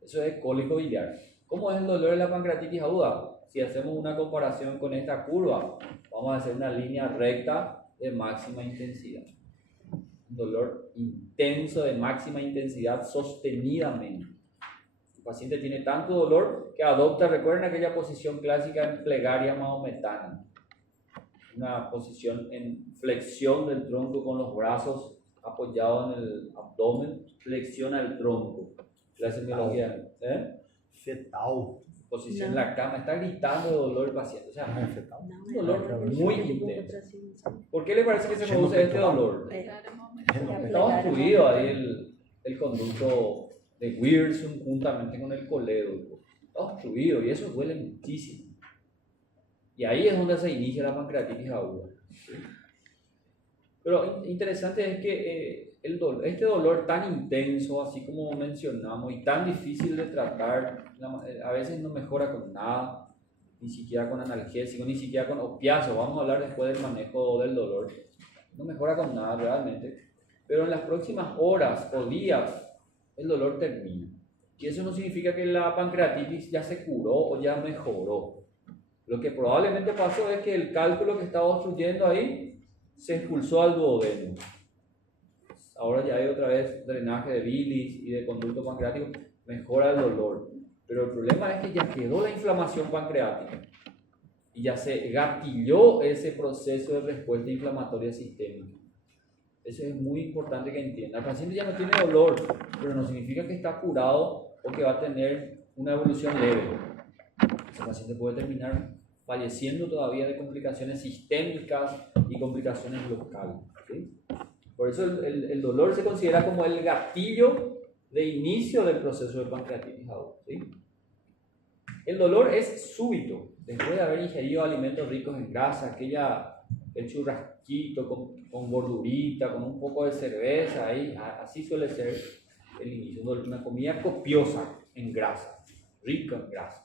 Eso es cólico biliar. ¿Cómo es el dolor de la pancreatitis aguda? Si hacemos una comparación con esta curva, vamos a hacer una línea recta de máxima intensidad. Un dolor intenso de máxima intensidad sostenidamente. El paciente tiene tanto dolor que adopta, recuerden aquella posición clásica en plegaria mahometana. Una posición en flexión del tronco con los brazos apoyados en el abdomen, flexiona el tronco. La semiología, Fetal. posición en la cama, está gritando de dolor el paciente. O sea, Não é fetal? un dolor muy intenso. ¿Por qué le parece que se produce este dolor? Está obstruido ahí el conducto de Wilson juntamente con el colédoco. Está obstruido y eso duele muchísimo. Y ahí es donde se inicia la pancreatitis aguda. Pero interesante es que este dolor tan intenso, así como mencionamos, y tan difícil de tratar, a veces no mejora con nada, ni siquiera con analgésico, ni siquiera con opiáceos. Vamos a hablar después del manejo del dolor. No mejora con nada realmente, pero en las próximas horas o días el dolor termina. Y eso no significa que la pancreatitis ya se curó o ya mejoró. Lo que probablemente pasó es que el cálculo que estaba obstruyendo ahí se expulsó al duodeno. Ahora ya hay otra vez drenaje de bilis y de conducto pancreático, mejora el dolor. Pero el problema es que ya quedó la inflamación pancreática y ya se gatilló ese proceso de respuesta inflamatoria sistémica. Eso es muy importante que entienda. El paciente ya no tiene dolor, pero no significa que está curado o que va a tener una evolución leve. Ese paciente puede terminar falleciendo todavía de complicaciones sistémicas y complicaciones locales, ¿sí? Por eso el dolor se considera como el gatillo de inicio del proceso de pancreatitis aguda, ¿sí? El dolor es súbito, después de haber ingerido alimentos ricos en grasa, el churrasquito con gordurita, con un poco de cerveza, ahí, así suele ser el inicio, una comida copiosa en grasa, rica en grasa.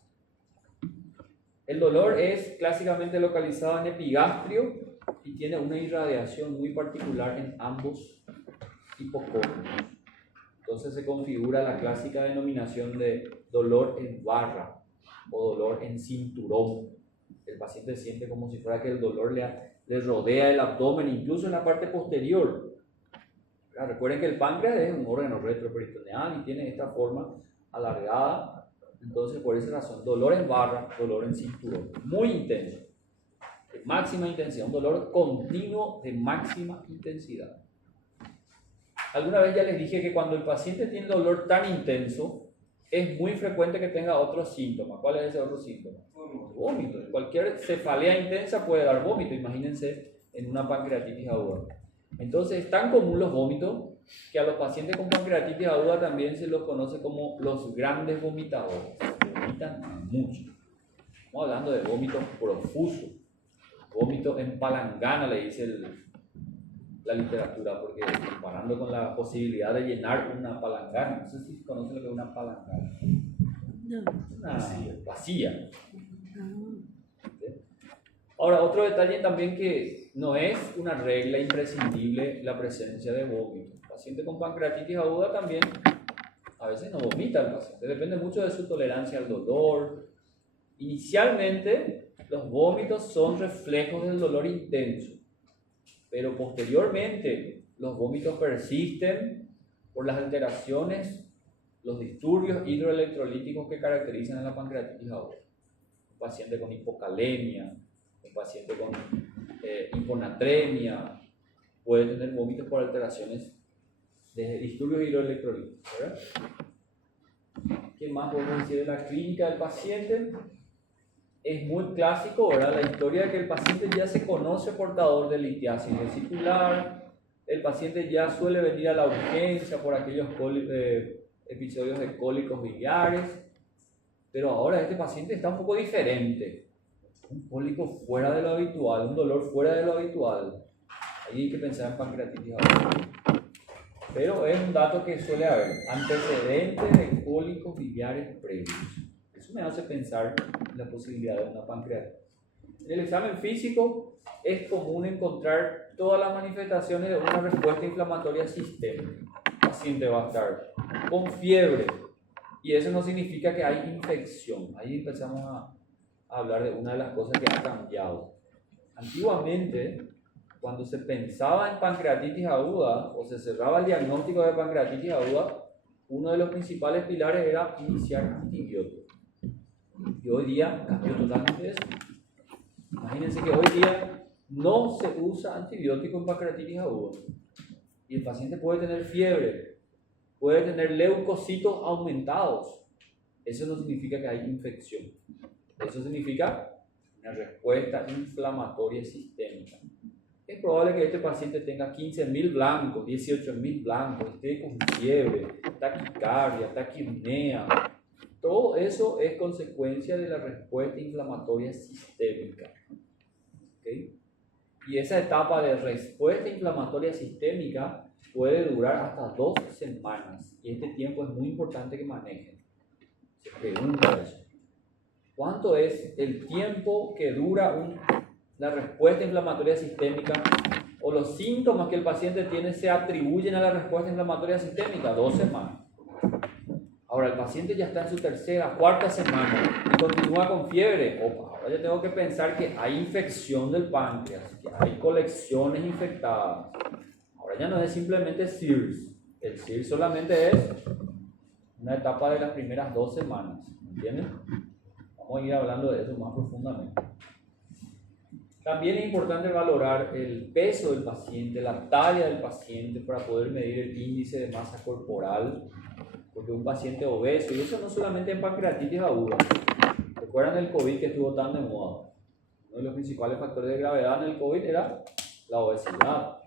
El dolor es clásicamente localizado en epigastrio y tiene una irradiación muy particular en ambos hipocórneos. Entonces se configura la clásica denominación de dolor en barra o dolor en cinturón. El paciente siente como si fuera que el dolor le rodea el abdomen, incluso en la parte posterior. Recuerden que el páncreas es un órgano retroperitoneal y tiene esta forma alargada. Entonces, por esa razón, dolor en barra, dolor en cinturón, muy intenso, de máxima intensidad, un dolor continuo de máxima intensidad. Alguna vez ya les dije que cuando el paciente tiene dolor tan intenso, es muy frecuente que tenga otros síntomas. ¿Cuál es ese otro síntoma? Vómito. Cualquier cefalea intensa puede dar vómito, imagínense en una pancreatitis aguda. Entonces, es tan común los vómitos que a los pacientes con pancreatitis aguda también se los conoce como los grandes vomitadores. Vomitan mucho. Estamos hablando de vómitos profusos, vómito en palangana, le dice la literatura, porque comparando con la posibilidad de llenar una palangana, no sé si conocen lo que es una palangana. No. Una vacía. Ahora, otro detalle también que no es una regla imprescindible la presencia de vómito. El paciente con pancreatitis aguda también a veces no vomita el paciente, depende mucho de su tolerancia al dolor. Inicialmente, los vómitos son reflejos del dolor intenso, pero posteriormente los vómitos persisten por las alteraciones, los disturbios hidroelectrolíticos que caracterizan a la pancreatitis aguda. Un paciente con hipocalemia, un paciente con hiponatremia, puede tener vómitos por alteraciones de disturbios hidroelectrolíticos, ¿verdad? ¿Qué más podemos decir de la clínica del paciente? Es muy clásico, ¿verdad? La historia de que el paciente ya se conoce portador de litiasis vesicular, el paciente ya suele venir a la urgencia por aquellos episodios de cólicos biliares, pero ahora este paciente está un poco diferente. Un cólico fuera de lo habitual, un dolor fuera de lo habitual. Ahí hay que pensar en pancreatitis aguda. Pero es un dato que suele haber, antecedentes de cólicos biliares previos. Eso me hace pensar en la posibilidad de una pancreatitis. En el examen físico es común encontrar todas las manifestaciones de una respuesta inflamatoria sistémica. El paciente va a estar con fiebre y eso no significa que hay infección. Ahí empezamos a hablar de una de las cosas que ha cambiado. Antiguamente, cuando se pensaba en pancreatitis aguda o se cerraba el diagnóstico de pancreatitis aguda, uno de los principales pilares era iniciar antibióticos. Y hoy día cambió totalmente eso. Imagínense que hoy día no se usa antibiótico en pancreatitis aguda. Y el paciente puede tener fiebre, puede tener leucocitos aumentados. Eso no significa que hay infección. Eso significa una respuesta inflamatoria sistémica. Es probable que este paciente tenga 15.000 blancos, 18.000 blancos, esté con fiebre, taquicardia, taquipnea. Todo eso es consecuencia de la respuesta inflamatoria sistémica. ¿Okay? Y esa etapa de respuesta inflamatoria sistémica puede durar hasta 2 semanas y este tiempo es muy importante que manejen. Se pregunta eso. ¿Cuánto es el tiempo que dura la respuesta inflamatoria sistémica o los síntomas que el paciente tiene se atribuyen a la respuesta inflamatoria sistémica? 2 semanas. Ahora el paciente ya está en su tercera, cuarta semana y continúa con fiebre. Opa, ahora ya tengo que pensar que hay infección del páncreas, que hay colecciones infectadas. Ahora ya no es simplemente SIRS. El SIRS solamente es una etapa de las primeras 2 semanas. ¿Entienden? Vamos a ir hablando de eso más profundamente. También es importante valorar el peso del paciente, la talla del paciente para poder medir el índice de masa corporal. Porque un paciente obeso, y eso no solamente en pancreatitis aguda. ¿Recuerdan el COVID que estuvo tan de moda? Uno de los principales factores de gravedad en el COVID era la obesidad.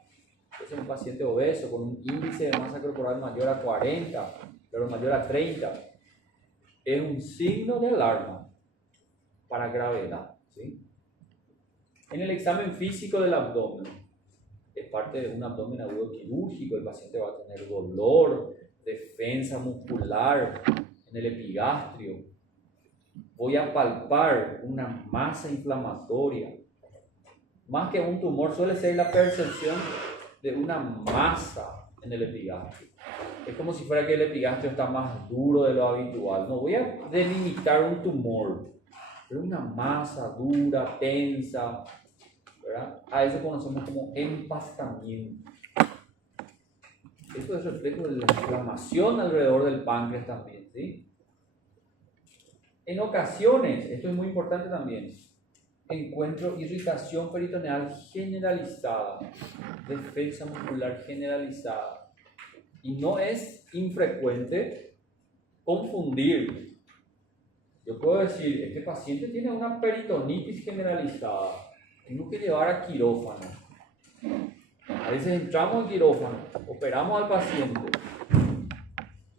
Entonces un paciente obeso con un índice de masa corporal mayor a 40, pero mayor a 30, es un signo de alarma para gravedad. ¿Sí? En el examen físico del abdomen, es parte de un abdomen agudo quirúrgico, el paciente va a tener dolor, defensa muscular en el epigastrio. Voy a palpar una masa inflamatoria. Más que un tumor, suele ser la percepción de una masa en el epigastrio. Es como si fuera que el epigastrio está más duro de lo habitual. No voy a delimitar un tumor, pero una masa dura, tensa, ¿verdad? A eso conocemos como empastamiento. Esto es reflejo de la inflamación alrededor del páncreas también, ¿sí? En ocasiones, esto es muy importante también, encuentro irritación peritoneal generalizada, defensa muscular generalizada. Y no es infrecuente confundir. Yo puedo decir, este paciente tiene una peritonitis generalizada, tengo que llevar a quirófano. A veces entramos en quirófano, operamos al paciente,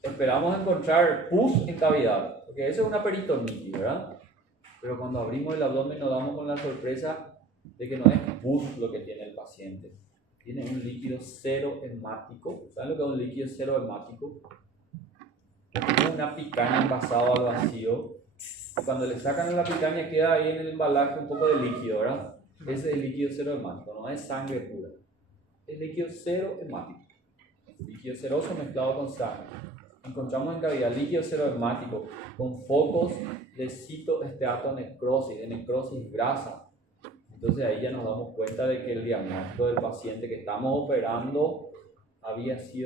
esperamos encontrar pus en cavidad, porque eso es una peritonitis, ¿verdad? Pero cuando abrimos el abdomen nos damos con la sorpresa de que no es pus lo que tiene el paciente. Tiene un líquido serohemático. ¿Saben lo que es un líquido serohemático? Tiene una picaña envasada al vacío. Cuando le sacan la picaña queda ahí en el embalaje un poco de líquido, ¿verdad? Ese es el líquido serohemático, no es sangre pura. Es líquido serohemático. Líquido seroso mezclado con sangre. Encontramos en cavidad líquido serohemático con focos de citoesteatonecrosis, de necrosis grasa. Entonces ahí ya nos damos cuenta de que el diagnóstico del paciente que estamos operando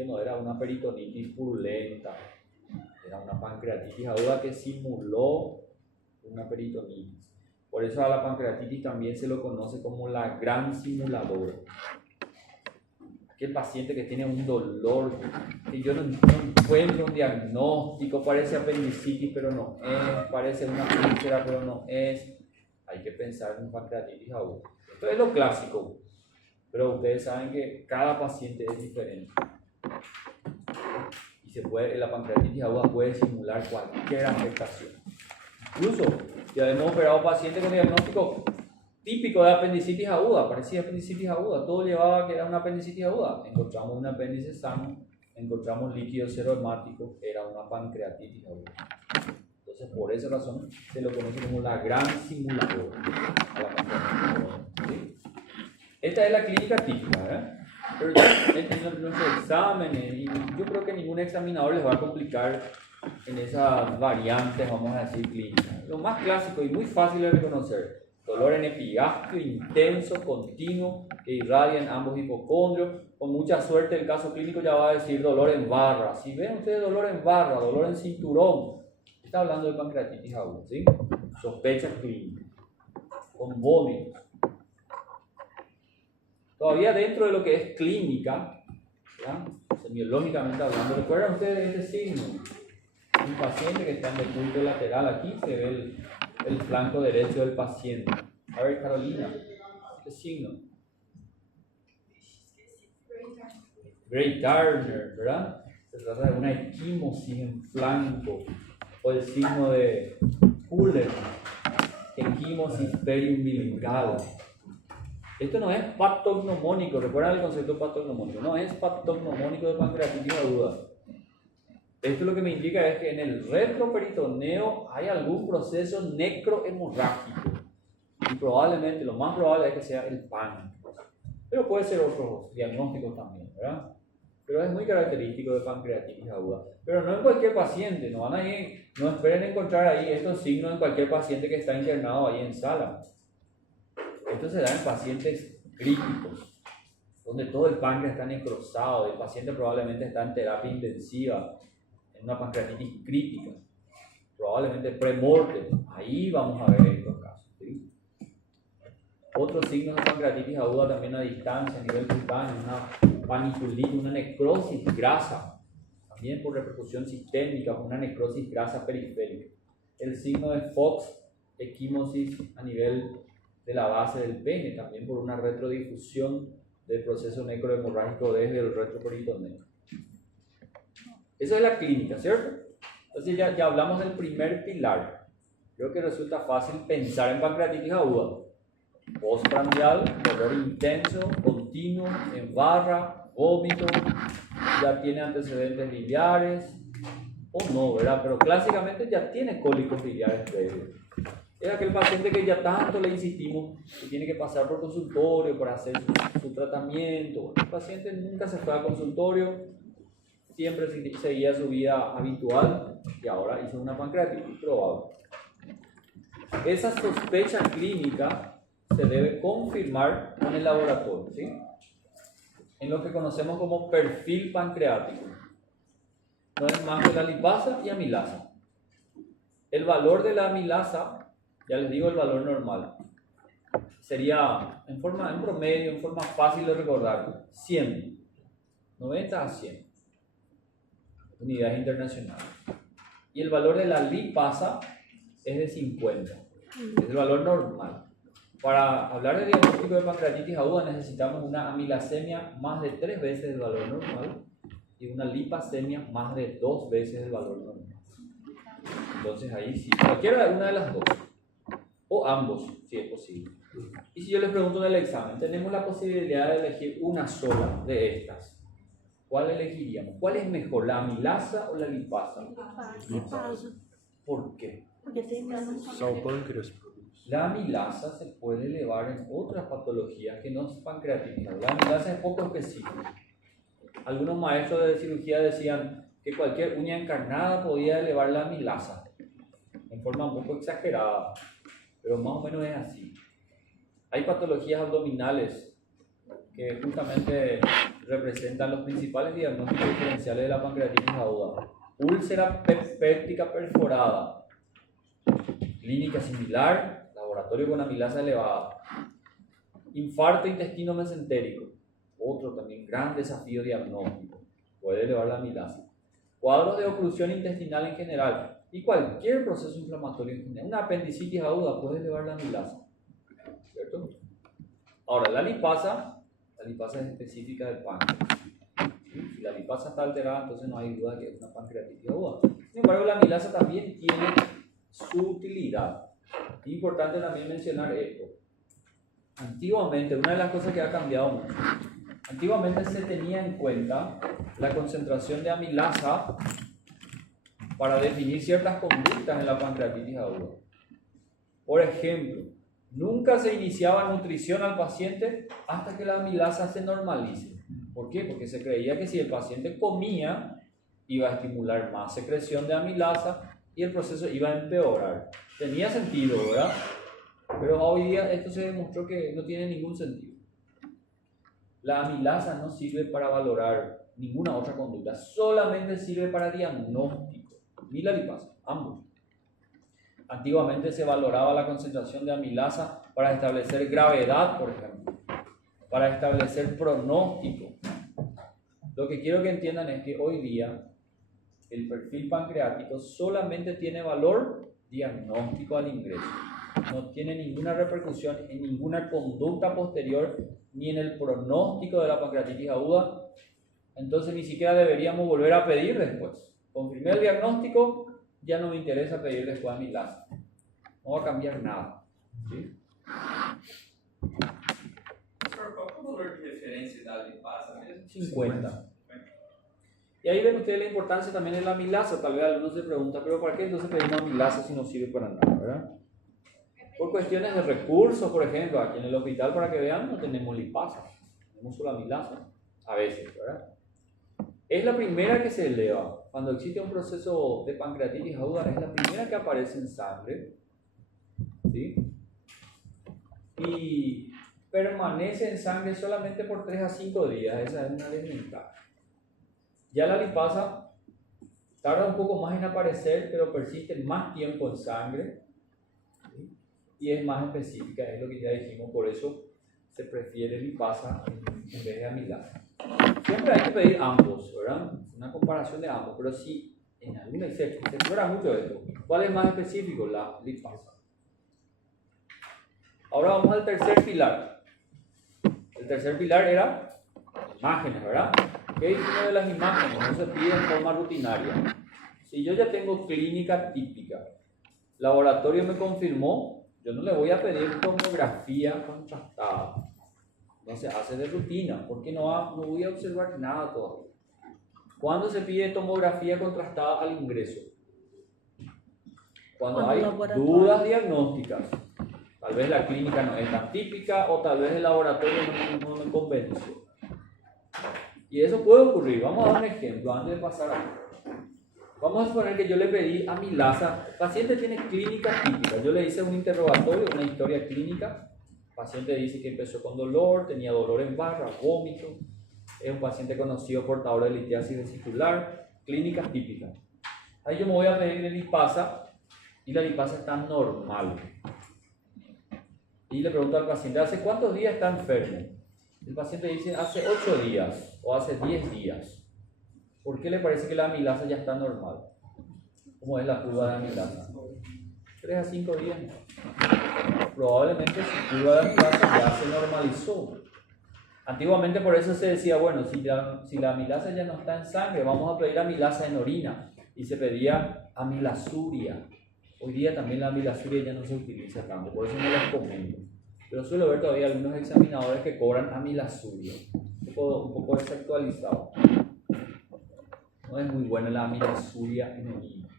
no era una peritonitis purulenta, era una pancreatitis aguda que simuló una peritonitis. Por eso a la pancreatitis también se lo conoce como la gran simuladora. Aquel paciente que tiene un dolor, que yo no encuentro un diagnóstico, parece apendicitis pero no es, parece una úlcera pero no es. Hay que pensar en pancreatitis aguda. Esto es lo clásico, pero ustedes saben que cada paciente es diferente. Y la pancreatitis aguda puede simular cualquier afectación. Incluso, ya hemos operado pacientes con diagnóstico típico de apendicitis aguda, parecía apendicitis aguda, todo llevaba a que era una apendicitis aguda. Encontramos un apéndice sano, encontramos líquido serohemático, era una pancreatitis aguda. Entonces, por esa razón se lo conoce como la gran simuladora. ¿Sí? Esta es la clínica típica, ¿verdad? Pero ya en nuestros exámenes, y yo creo que ningún examinador les va a complicar en esas variantes, vamos a decir, clínicas. Lo más clásico y muy fácil de reconocer: dolor en epigastrio intenso, continuo, que irradia en ambos hipocondrios. Con mucha suerte el caso clínico ya va a decir dolor en barra. Si ven ustedes dolor en barra, dolor en cinturón, está hablando de pancreatitis aguda, ¿sí? Sospecha clínica, con vómitos. Todavía dentro de lo que es clínica, ¿ya? Semiológicamente hablando, ¿recuerdan ustedes este signo? Un paciente que está en decúbito lateral, aquí se ve el flanco derecho del paciente. A ver, Carolina, este signo. Gray Turner, ¿verdad? Se trata de una equimosis en flanco, o el signo de Fuller, equimosis periumbilical. Esto no es patognomónico, recuerdan el concepto patognomónico, no es patognomónico de pancreatitis aguda. Esto lo que me indica es que en el retroperitoneo hay algún proceso necrohemorrágico y probablemente, lo más probable es que sea el páncreas, pero puede ser otros diagnósticos también, ¿verdad? Pero es muy característico de pancreatitis aguda. Pero no en cualquier paciente, no esperen encontrar ahí estos signos en cualquier paciente que está internado ahí en sala. Esto se da en pacientes críticos, donde todo el páncreas está necrosado, el paciente probablemente está en terapia intensiva, en una pancreatitis crítica, probablemente premortem. Ahí vamos a ver estos casos, ¿sí? Otros signos de pancreatitis aguda también a distancia, a nivel cutáneo, una paniculitis, una necrosis grasa, también por repercusión sistémica, una necrosis grasa periférica. El signo de Fox, equimosis a nivel de la base del pene, también por una retrodifusión del proceso necrohemorrágico desde el retroperitoneo. Eso es la clínica, ¿cierto? Entonces ya hablamos del primer pilar. Creo que resulta fácil pensar en pancreatitis aguda. Postprandial, dolor intenso, continuo, en barra, vómito, ya tiene antecedentes biliares, o no, ¿verdad? Pero clásicamente ya tiene cólicos biliares previos. Es aquel paciente que ya tanto le insistimos que tiene que pasar por consultorio para hacer su tratamiento. El paciente nunca se fue al consultorio, siempre seguía su vida habitual y ahora hizo una pancreatitis probable. Esa sospecha clínica se debe confirmar con el laboratorio, ¿sí? En lo que conocemos como perfil pancreático. No es más que la lipasa y amilasa. El valor de la amilasa, ya les digo el valor normal, sería en promedio, en forma fácil de recordar, 100, 90 a 100 unidades internacionales. Y el valor de la lipasa es de 50, es el valor normal. Para hablar de diagnóstico de pancreatitis aguda necesitamos una amilasemia más de 3 veces el valor normal y una lipasemia más de 2 veces el valor normal. Entonces ahí sí, cualquiera de una de las dos, o ambos, si es posible. Y si yo les pregunto en el examen, tenemos la posibilidad de elegir una sola de estas, ¿cuál elegiríamos? ¿Cuál es mejor, la amilasa o la lipasa? Lipasa. ¿Por qué? Porque tem menos. Só o pâncreas produz. La amilasa se puede elevar en otras patologías que no es pancreatitis. La amilasa es poco específica. Algunos maestros de cirugía decían que cualquier uña encarnada podía elevar la amilasa, en forma un poco exagerada, pero más o menos es así. Hay patologías abdominales que justamente representan los principales diagnósticos diferenciales de la pancreatitis aguda. Úlcera péptica perforada, clínica similar, laboratorio con amilasa elevada. Infarto intestino mesentérico, otro también gran desafío diagnóstico, puede elevar la amilasa. Cuadros de oclusión intestinal en general y cualquier proceso inflamatorio en general. Una apendicitis aguda puede elevar la amilasa, ¿cierto? Ahora, la lipasa es específica del páncreas. Si la lipasa está alterada, entonces no hay duda que es una pancreatitis aguda. Sin embargo, la amilasa también tiene su utilidad. Es importante también mencionar esto. Antiguamente, una de las cosas que ha cambiado mucho, antiguamente se tenía en cuenta la concentración de amilasa para definir ciertas conductas en la pancreatitis aguda. Por ejemplo, nunca se iniciaba nutrición al paciente hasta que la amilasa se normalice. ¿Por qué? Porque se creía que si el paciente comía, iba a estimular más secreción de amilasa y el proceso iba a empeorar. Tenía sentido, ¿verdad? Pero hoy día esto se demostró que no tiene ningún sentido. La amilasa no sirve para valorar ninguna otra conducta, solamente sirve para diagnóstico. Ni la lipasa, ambos. Antiguamente se valoraba la concentración de amilasa para establecer gravedad, por ejemplo, para establecer pronóstico. Lo que quiero que entiendan es que hoy día el perfil pancreático solamente tiene valor diagnóstico al ingreso. No tiene ninguna repercusión en ninguna conducta posterior ni en el pronóstico de la pancreatitis aguda. Entonces ni siquiera deberíamos volver a pedir después. Confirmé el diagnóstico, ya no me interesa pedir después amilasa. No va a cambiar nada, ¿sí? la lipasa? 50. Y ahí ven ustedes la importancia también de la amilasa. Tal vez algunos se preguntan, pero ¿para qué entonces pedimos amilasa si no sirve para nada, verdad? Por cuestiones de recursos, por ejemplo, aquí en el hospital, para que vean, no tenemos lipasa, tenemos solo amilasa, a veces, ¿verdad? Es la primera que se eleva. Cuando existe un proceso de pancreatitis aguda, es la primera que aparece en sangre, ¿sí? Y permanece en sangre solamente por 3 a 5 días, esa es una desventaja. Ya la lipasa tarda un poco más en aparecer, pero persiste más tiempo en sangre, ¿sí? Y es más específica, es lo que ya dijimos, por eso se prefiere lipasa en vez de amilasa. Siempre hay que pedir ambos, ¿verdad? Una comparación de ambos, pero si en alguna se explora mucho esto, ¿cuál es más específico? La lipasa. Ahora vamos al tercer pilar. El tercer pilar era imágenes, ¿verdad? ¿Qué dijimos de las imágenes? No se pide en forma rutinaria. Si yo ya tengo clínica típica, laboratorio me confirmó, yo no le voy a pedir tomografía contrastada. No se hace de rutina, porque no voy a observar nada todavía. ¿Cuándo se pide tomografía contrastada al ingreso? Cuando hay dudas diagnósticas. Tal vez la clínica no es tan típica o tal vez el laboratorio no me convenció. Y eso puede ocurrir. Vamos a dar un ejemplo antes de pasar a... Vamos a suponer que yo le pedí amilasa. El paciente tiene clínica típica. Yo le hice un interrogatorio, una historia clínica. El paciente dice que empezó con dolor, tenía dolor en barra, vómito. Es un paciente conocido portador de litiasis vesicular. Clínica típica. Ahí yo me voy a pedir lipasa y la lipasa está normal. Y le pregunto al paciente, ¿hace cuántos días está enfermo? El paciente dice, hace 8 días o hace 10 días. ¿Por qué le parece que la amilasa ya está normal? ¿Cómo es la curva de amilasa? 3 a 5 días. Probablemente su curva de amilasa ya se normalizó. Antiguamente por eso se decía, bueno, si la amilasa ya no está en sangre, vamos a pedir amilasa en orina. Y se pedía amilasuria. Hoy día también la amilasuria ya no se utiliza tanto, por eso no les comento. Pero suelo ver todavía algunos examinadores que cobran amilasuria. Un poco desactualizado. No es muy buena la amilasuria en orina.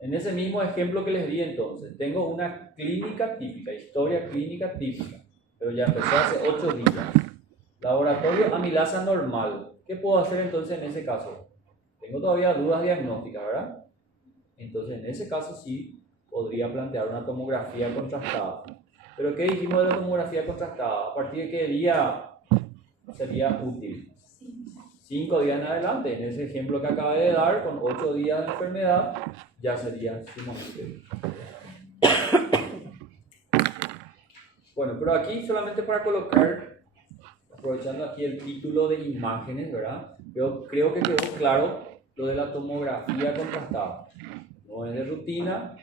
En ese mismo ejemplo que les di entonces, tengo una clínica típica, historia clínica típica, pero ya empezó hace 8 días. Laboratorio amilasa normal. ¿Qué puedo hacer entonces en ese caso? Tengo todavía dudas diagnósticas, ¿verdad? Entonces, en ese caso sí podría plantear una tomografía contrastada. ¿Pero qué dijimos de la tomografía contrastada? ¿A partir de qué día sería útil? 5 días en adelante. En ese ejemplo que acabé de dar, con 8 días de enfermedad, ya sería sumamente útil. Bueno, pero aquí solamente para colocar, aprovechando aquí el título de imágenes, ¿verdad? Yo creo que quedó claro lo de la tomografía contrastada. No es de rutina,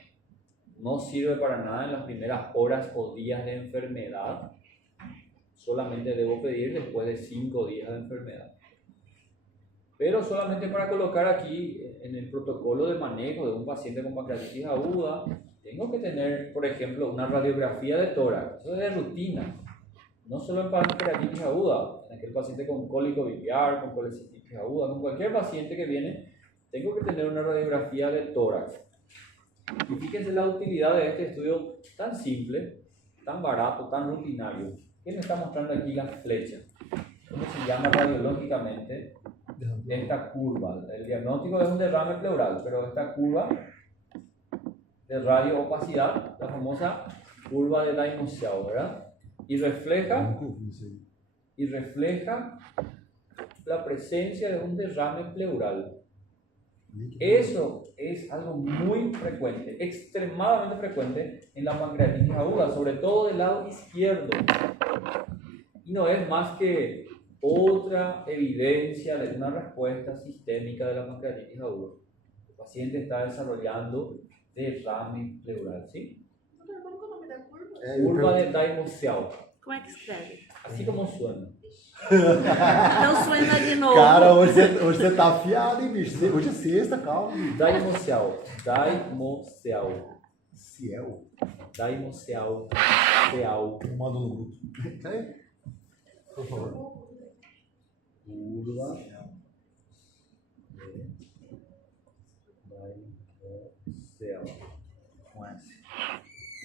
no sirve para nada en las primeras horas o días de enfermedad. Solamente debo pedir después de 5 días de enfermedad. Pero solamente para colocar aquí en el protocolo de manejo de un paciente con pancreatitis aguda, tengo que tener, por ejemplo, una radiografía de tórax. Eso es de rutina. No solo en pancreatitis aguda, en aquel paciente con cólico biliar, con colecistitis aguda, con cualquier paciente que viene, tengo que tener una radiografía de tórax. Y fíjense la utilidad de este estudio tan simple, tan barato, tan rutinario. ¿Qué me está mostrando aquí la flecha? ¿Cómo se llama radiológicamente esta curva? El diagnóstico es un derrame pleural, pero esta curva de radio-opacidad, la famosa curva de Diamond-Xiao, ¿verdad? Y refleja la presencia de un derrame pleural. Eso es algo muy frecuente, extremadamente frecuente en la pancreatitis aguda, sobre todo del lado izquierdo. Y no es más que otra evidencia de una respuesta sistémica de la pancreatitis aguda. El paciente está desarrollando derrame pleural, ¿sí? Curva de Diamond-Xiao. Como é que escreve? Así como suena. Então suena de novo. Cara, hoje você tá afiado, hein, bicho? Hoje é sexta, calma. Daimon-Xiao. Daimon-Xiao. Ciel. Daimon-Xiao. Xiao. Manda no grupo. Por favor. Curva de Valcárcel. Com S.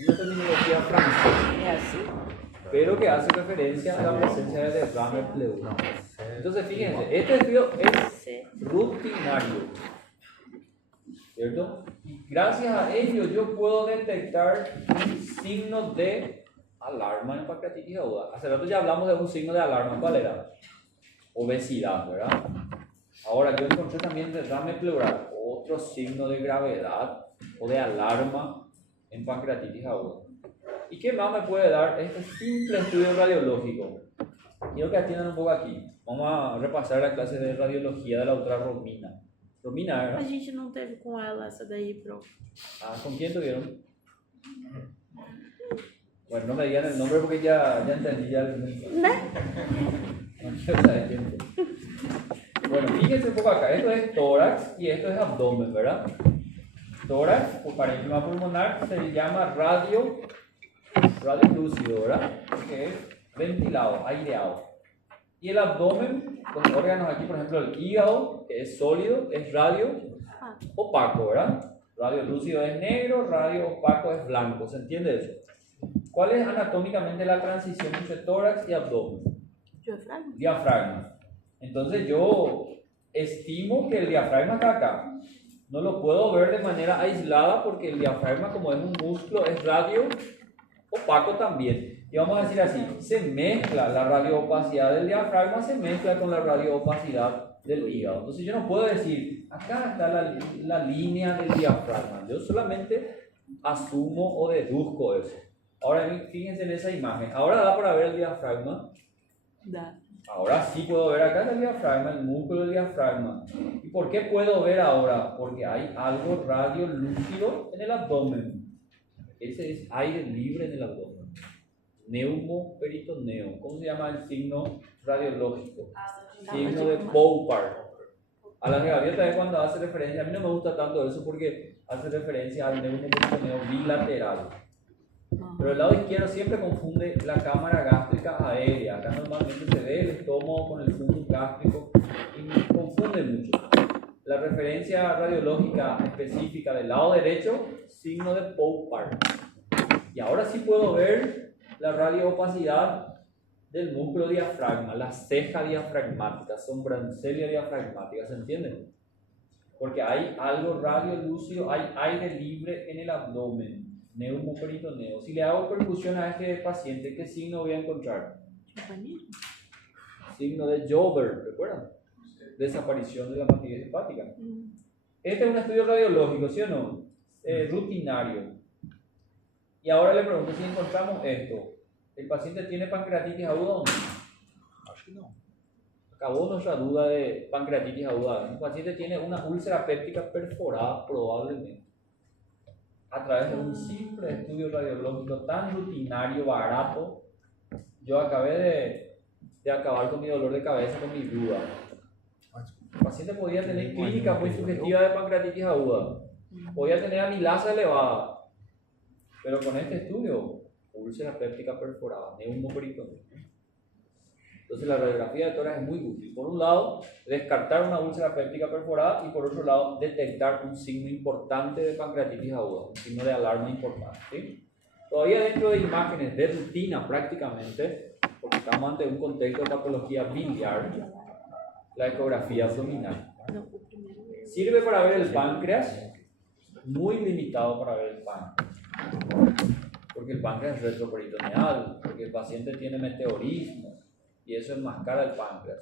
Una terminología francesa, É assim? pero que hace referencia a la presencia de derrame pleural. Não. Entonces, fíjense, este estudio es C. rutinario, ¿cierto? Y gracias a ello yo puedo detectar un signo de alarma en pancreatitis aguda. Hace rato ya hablamos de un signo de alarma, ¿cuál era? Obesidad, ¿verdad? Ahora yo encontré también derrame pleural, otro signo de gravedad o de alarma en pancreatitis aguda. ¿Y qué más me puede dar este simple estudio radiológico? Quiero que atiendan un poco aquí. Vamos a repasar la clase de radiología de la doctora Romina. Romina, A ¿verdad? gente não teve com ela essa daí, pronto. Ah, ¿con quién tuvieron? Bueno, no me digan el nombre porque ya entendí ya el nombre. No quiero saber quién fue. Bueno, fíjense un poco acá. Esto es tórax y esto es abdomen, ¿verdad? Tórax o parénquima pulmonar se llama radio lúcido, ¿verdad? Porque es ventilado, aireado. Y el abdomen, los órganos aquí, por ejemplo, el hígado, que es sólido, es radio opaco, ¿verdad? Radio lúcido es negro, radio opaco es blanco. ¿Se entiende eso? ¿Cuál es anatómicamente la transición entre tórax y abdomen? Diafragma? Diafragma. Entonces yo estimo que el diafragma está acá. No lo puedo ver de manera aislada porque el diafragma, como es un músculo, es radio opaco también. Y vamos a decir así, se mezcla la radioopacidad del diafragma, se mezcla con la radioopacidad del hígado. Entonces yo no puedo decir, acá está la línea del diafragma. Yo solamente asumo o deduzco eso. Ahora fíjense en esa imagen. Ahora da para ver el diafragma. Dá. Ahora sí puedo ver acá el diafragma, el músculo del diafragma. ¿Y por qué puedo ver ahora? Porque hay algo radiolúcido en el abdomen. Ese es aire libre en el abdomen. Neumoperitoneo. ¿Cómo se llama el signo radiológico? Signo de Poupart. A la gaviota es cuando hace referencia, a mí no me gusta tanto eso porque hace referencia al neumoperitoneo bilateral. Pero el lado izquierdo siempre confunde la cámara gástrica aérea. Acá normalmente se ve el estómago con el fundus gástrico y confunde mucho. La referencia radiológica específica del lado derecho, signo de Poupart. Y ahora sí puedo ver la radioopacidad del músculo diafragma, la ceja diafragmática, sombrancelia diafragmática, ¿se entiende? Porque hay algo radiolúcido, hay aire libre en el abdomen. Neumoperitoneo. Si le hago percusión a este paciente, ¿qué signo voy a encontrar? Signo de Joubert, ¿recuerdan? Desaparición de la matriz hepática. Este es un estudio radiológico, ¿sí o no? Rutinario. Y ahora le pregunto si encontramos esto. ¿El paciente tiene pancreatitis aguda o no? Acho que não. Acabó nuestra duda de pancreatitis aguda. El paciente tiene una úlcera péptica perforada probablemente. A través de un simple estudio radiológico tan rutinario, barato, yo acabé de acabar con mi dolor de cabeza, con mi duda. El paciente podía tener clínica muy sugestiva de pancreatitis aguda, podía tener amilasa elevada, pero con este estudio, úlcera péptica perforada, neumoperitoneo. Entonces la radiografía de tórax es muy útil. Por un lado, descartar una úlcera péptica perforada y por otro lado, detectar un signo importante de pancreatitis aguda, un signo de alarma importante. ¿Sí? Todavía dentro de imágenes de rutina prácticamente, porque estamos ante un contexto de patología biliar, la ecografía abdominal. Sirve para ver el páncreas, muy limitado para ver el páncreas, porque el páncreas es retroperitoneal, porque el paciente tiene meteorismo, y eso enmascara el páncreas.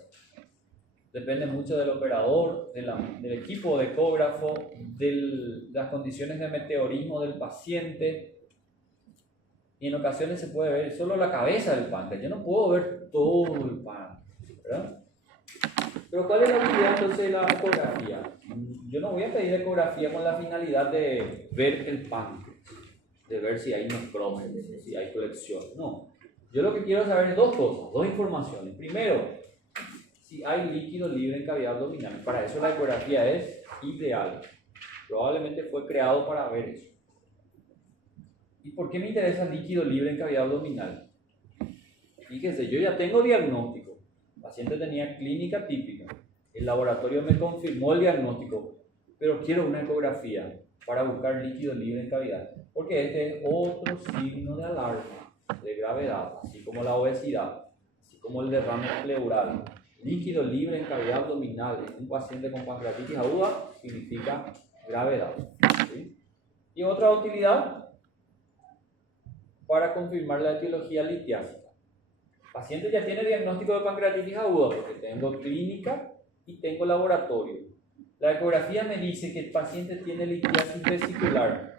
Depende mucho del operador, del equipo de ecógrafo, de las condiciones de meteorismo del paciente, y en ocasiones se puede ver solo la cabeza del páncreas. Yo no puedo ver todo el páncreas, ¿verdad? Pero ¿cuál es la utilidad entonces de la ecografía? Yo no voy a pedir ecografía con la finalidad de ver el páncreas, de ver si hay necrosis, si hay colección, no. Yo lo que quiero saber es dos cosas, dos informaciones. Primero, si hay líquido libre en cavidad abdominal. Para eso la ecografía es ideal. Probablemente fue creado para ver eso. ¿Y por qué me interesa el líquido libre en cavidad abdominal? Fíjese, yo ya tengo diagnóstico. El paciente tenía clínica típica. El laboratorio me confirmó el diagnóstico, pero quiero una ecografía para buscar líquido libre en cavidad, porque este es otro signo de alarma, de gravedad, así como la obesidad, así como el derrame pleural. Líquido libre en cavidad abdominal en un paciente con pancreatitis aguda significa gravedad. ¿Sí? Y otra utilidad para confirmar la etiología litiásica. El paciente ya tiene diagnóstico de pancreatitis aguda porque tengo clínica y tengo laboratorio. La ecografía me dice que el paciente tiene litiasis vesicular.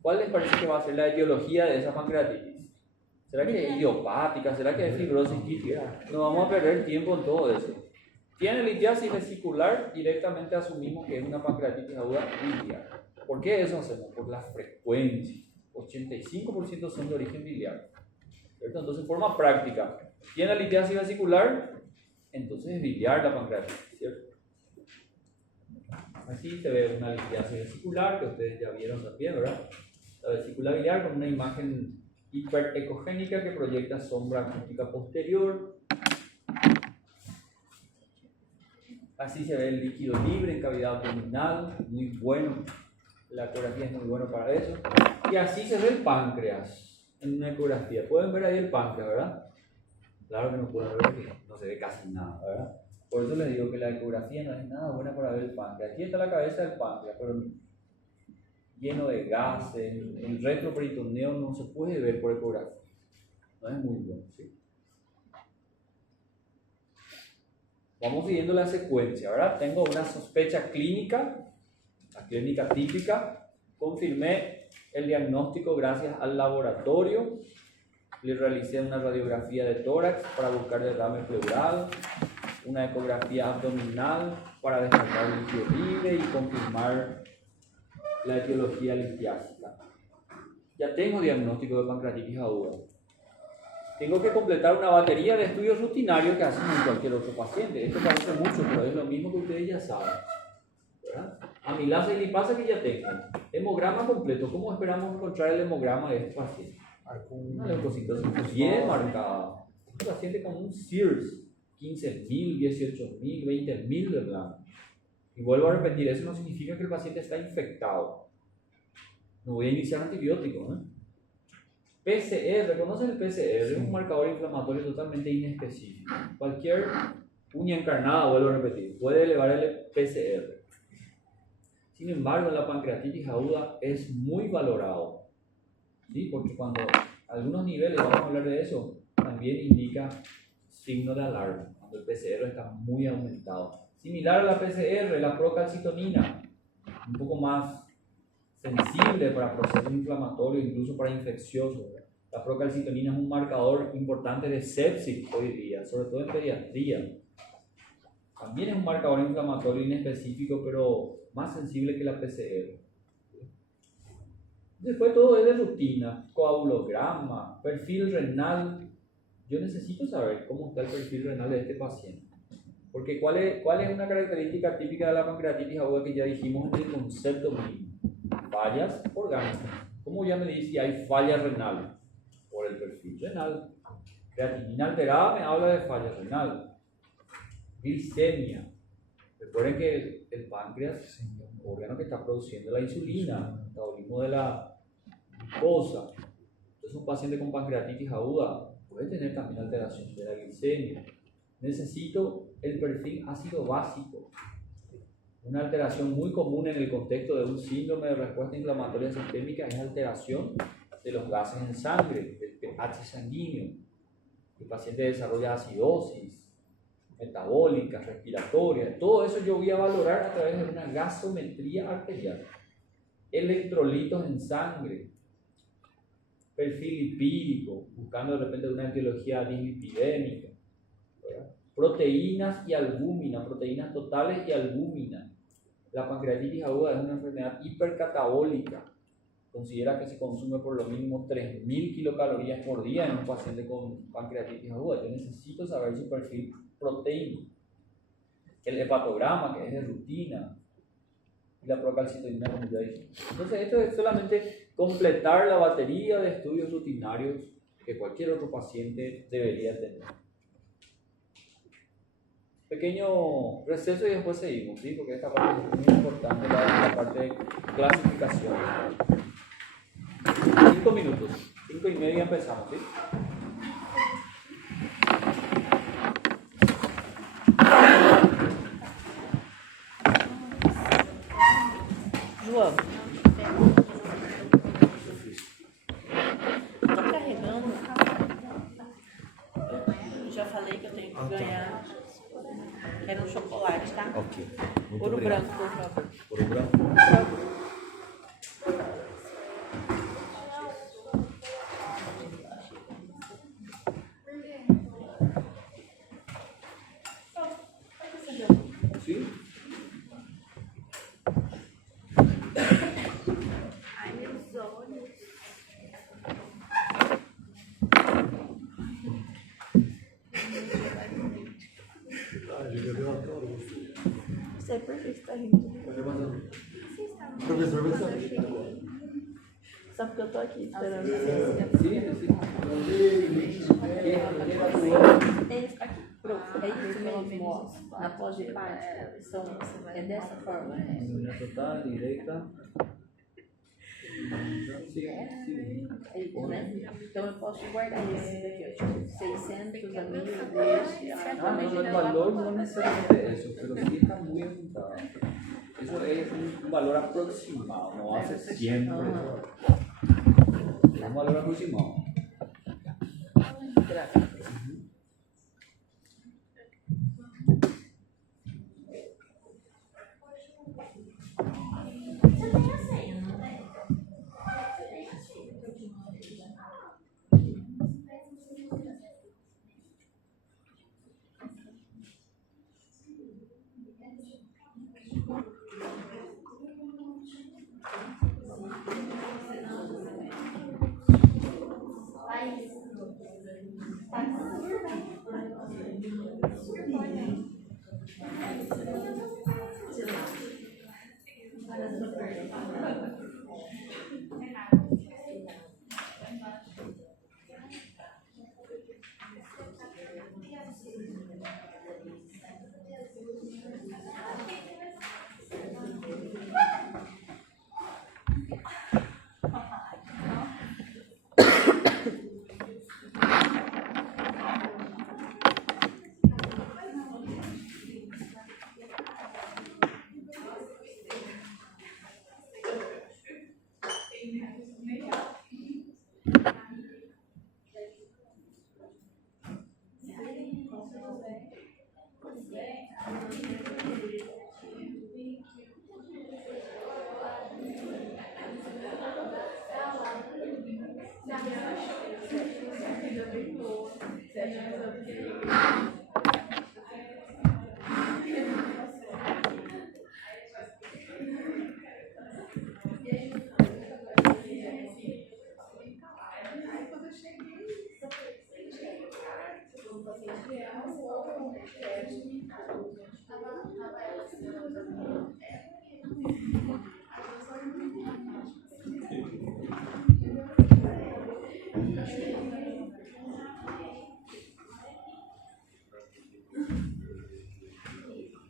¿Cuál les parece que va a ser la etiología de esa pancreatitis? ¿Será que es idiopática? ¿Será que es fibrosis quística? No vamos a perder tiempo en todo eso. Tiene litiasis vesicular, directamente asumimos que es una pancreatitis aguda biliar. ¿Por qué eso hacemos? Por la frecuencia. 85% son de origen biliar. ¿Cierto? Entonces, en forma práctica, tiene litiasis vesicular, entonces es biliar la pancreatitis, ¿cierto? Así se ve una litiasis vesicular, que ustedes ya vieron también, ¿verdad? La vesícula biliar con una imagen hiperecogénica que proyecta sombra acústica posterior. Así se ve el líquido libre en cavidad abdominal, muy bueno. La ecografía es muy buena para eso. Y así se ve el páncreas en una ecografía. Pueden ver ahí el páncreas, ¿verdad? Claro que no pueden ver porque no se ve casi nada, ¿verdad? Por eso les digo que la ecografía no es nada buena para ver el páncreas. Aquí está la cabeza del páncreas, pero lleno de gases. El retroperitoneo no se puede ver por ecografía. No es muy bueno, ¿sí? Vamos siguiendo la secuencia, ¿verdad? Tengo una sospecha clínica, la clínica típica. Confirmé el diagnóstico gracias al laboratorio. Le realicé una radiografía de tórax para buscar derrame pleural, una ecografía abdominal para descartar el líquido libre y confirmar la etiología litiásica. Ya tengo diagnóstico de pancreatitis aguda. Tengo que completar una batería de estudios rutinarios que hacen en cualquier otro paciente. Esto parece mucho, pero es lo mismo que ustedes ya saben, ¿verdad? Amilasa y lipasa que ya tengo. Hemograma completo. ¿Cómo esperamos encontrar el hemograma de este paciente? Una leucocitosis bien marcada. Un paciente con un SIRS, 15.000, 18.000, 20.000 de blanco. Y vuelvo a repetir, eso no significa que el paciente está infectado. No voy a iniciar antibióticos, ¿eh? PCR, ¿conocen el PCR? Es un marcador inflamatorio totalmente inespecífico. Cualquier uña encarnada, vuelvo a repetir, puede elevar el PCR. Sin embargo, en la pancreatitis aguda es muy valorado, ¿sí? Porque cuando algunos niveles, vamos a hablar de eso, también indica signo de alarma, cuando el PCR está muy aumentado. Similar a la PCR, la procalcitonina, un poco más sensible para procesos inflamatorios, incluso para infecciosos. La procalcitonina es un marcador importante de sepsis hoy día, sobre todo en pediatría. También es un marcador inflamatorio inespecífico, pero más sensible que la PCR. Después todo es de rutina, coagulograma, perfil renal. Yo necesito saber cómo está el perfil renal de este paciente. Porque ¿cuál es una característica típica de la pancreatitis aguda que ya dijimos en el concepto mismo? Fallas orgánicas. ¿Cómo ya me dice si hay fallas renales? Por el perfil renal. Creatinina alterada me habla de falla renal. Glicemia. Recuerden que el páncreas es un órgano que está produciendo la insulina, el metabolismo de la glucosa. Entonces un paciente con pancreatitis aguda puede tener también alteración de la glicemia. Necesito el perfil ácido básico. Una alteración muy común en el contexto de un síndrome de respuesta inflamatoria sistémica es alteración de los gases en sangre, del pH sanguíneo. El paciente desarrolla acidosis metabólica, respiratoria. Todo eso yo voy a valorar a través de una gasometría arterial. Electrolitos en sangre, perfil lipídico, buscando de repente una etiología dislipidémica, ¿verdad? Proteínas y albúmina, proteínas totales y albúmina. La pancreatitis aguda es una enfermedad hipercatabólica. Considera que se consume por lo mínimo 3.000 kilocalorías por día en un paciente con pancreatitis aguda. Yo necesito saber su perfil proteínico. El hepatograma, que es de rutina, y la procalcitonina, como ya dije. Entonces, esto es solamente completar la batería de estudios rutinarios que cualquier otro paciente debería tener. Pequeño receso y después seguimos, ¿sí? Porque esta parte es muy importante, la parte de clasificación. 5 minutos, 5 y media empezamos, ¿sí? João. Tô carregando. Eu já falei que eu tenho que ganhar. Quero um chocolate, tá? Ok. Muito Ouro obrigado. branco, por favor. Ouro branco. Sim? Ai, meus olhos. Não sei por que você tá rindo. Professor, vai Só porque eu tô aqui esperando você. Sim, sim. Ele fica aqui. Pronto. É isso mesmo, ó. Na pós-hepática. É dessa forma. Una total, directa. Sim, sim. É isso, né? Então eu posso guardar esse daqui, ó. Tipo, 600 amigos desse. Ah, no, el valor no necesariamente eso, pero sí está muy aumentado. Eso es un valor aproximado, no hace siempre. Es un valor aproximado. Graças.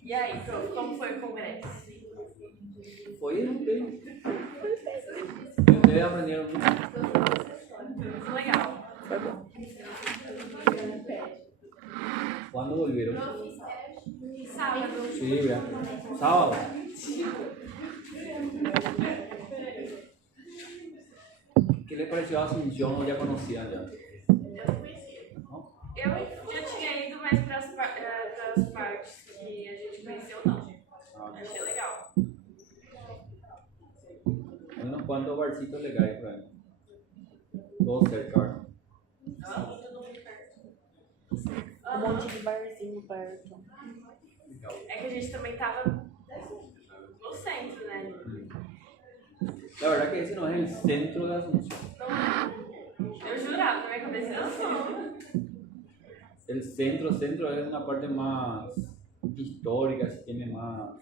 E aí, prof, como foi o congresso? Foi bem. Ustedes aprendieron mucho. Muito legal. Foi bom. ¿Cuándo volvieron? Sábado. Sí, ya. Sábado. ¿Qué les pareció Asunción o ya conocían ya? ¿No? Eu já tinha ido mais para as partes que a gente conheceu, não. Ah, Achei legal. hay unos cuantos barcitos legales por ahí. Todos cerca. Um monte de barzinho perto. É que a gente também tava no centro, né? La verdad que ese no es el centro de Asunción. Eu jurava, na minha cabeça era assim. El centro es una parte más histórica, si tiene más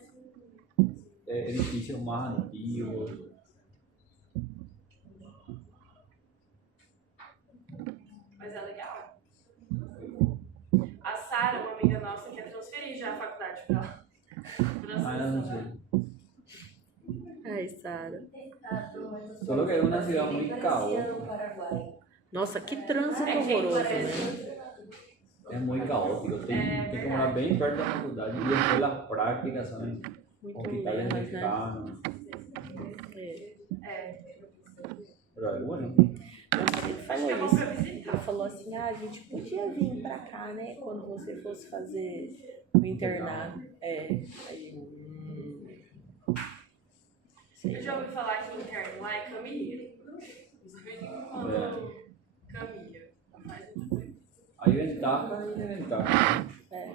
edificios más antiguos. Ah, no sé. Ai, Sara. Solo que es una ciudad muy caótica. Nossa, que trânsito horroroso, né? Es muy caótico. Tem que morar bem perto da faculdade. E depois as práticas são em Muito hospitales menos, né? mexicanos. É. Pero é bueno. Ele falou isso. Ele falou assim, a gente podia vir pra cá, né? Quando você fosse fazer o internato. É. Aí, Eu já ouvi falar que interno lá é caminho. Caminho. Hay ventajas y desventajas. é.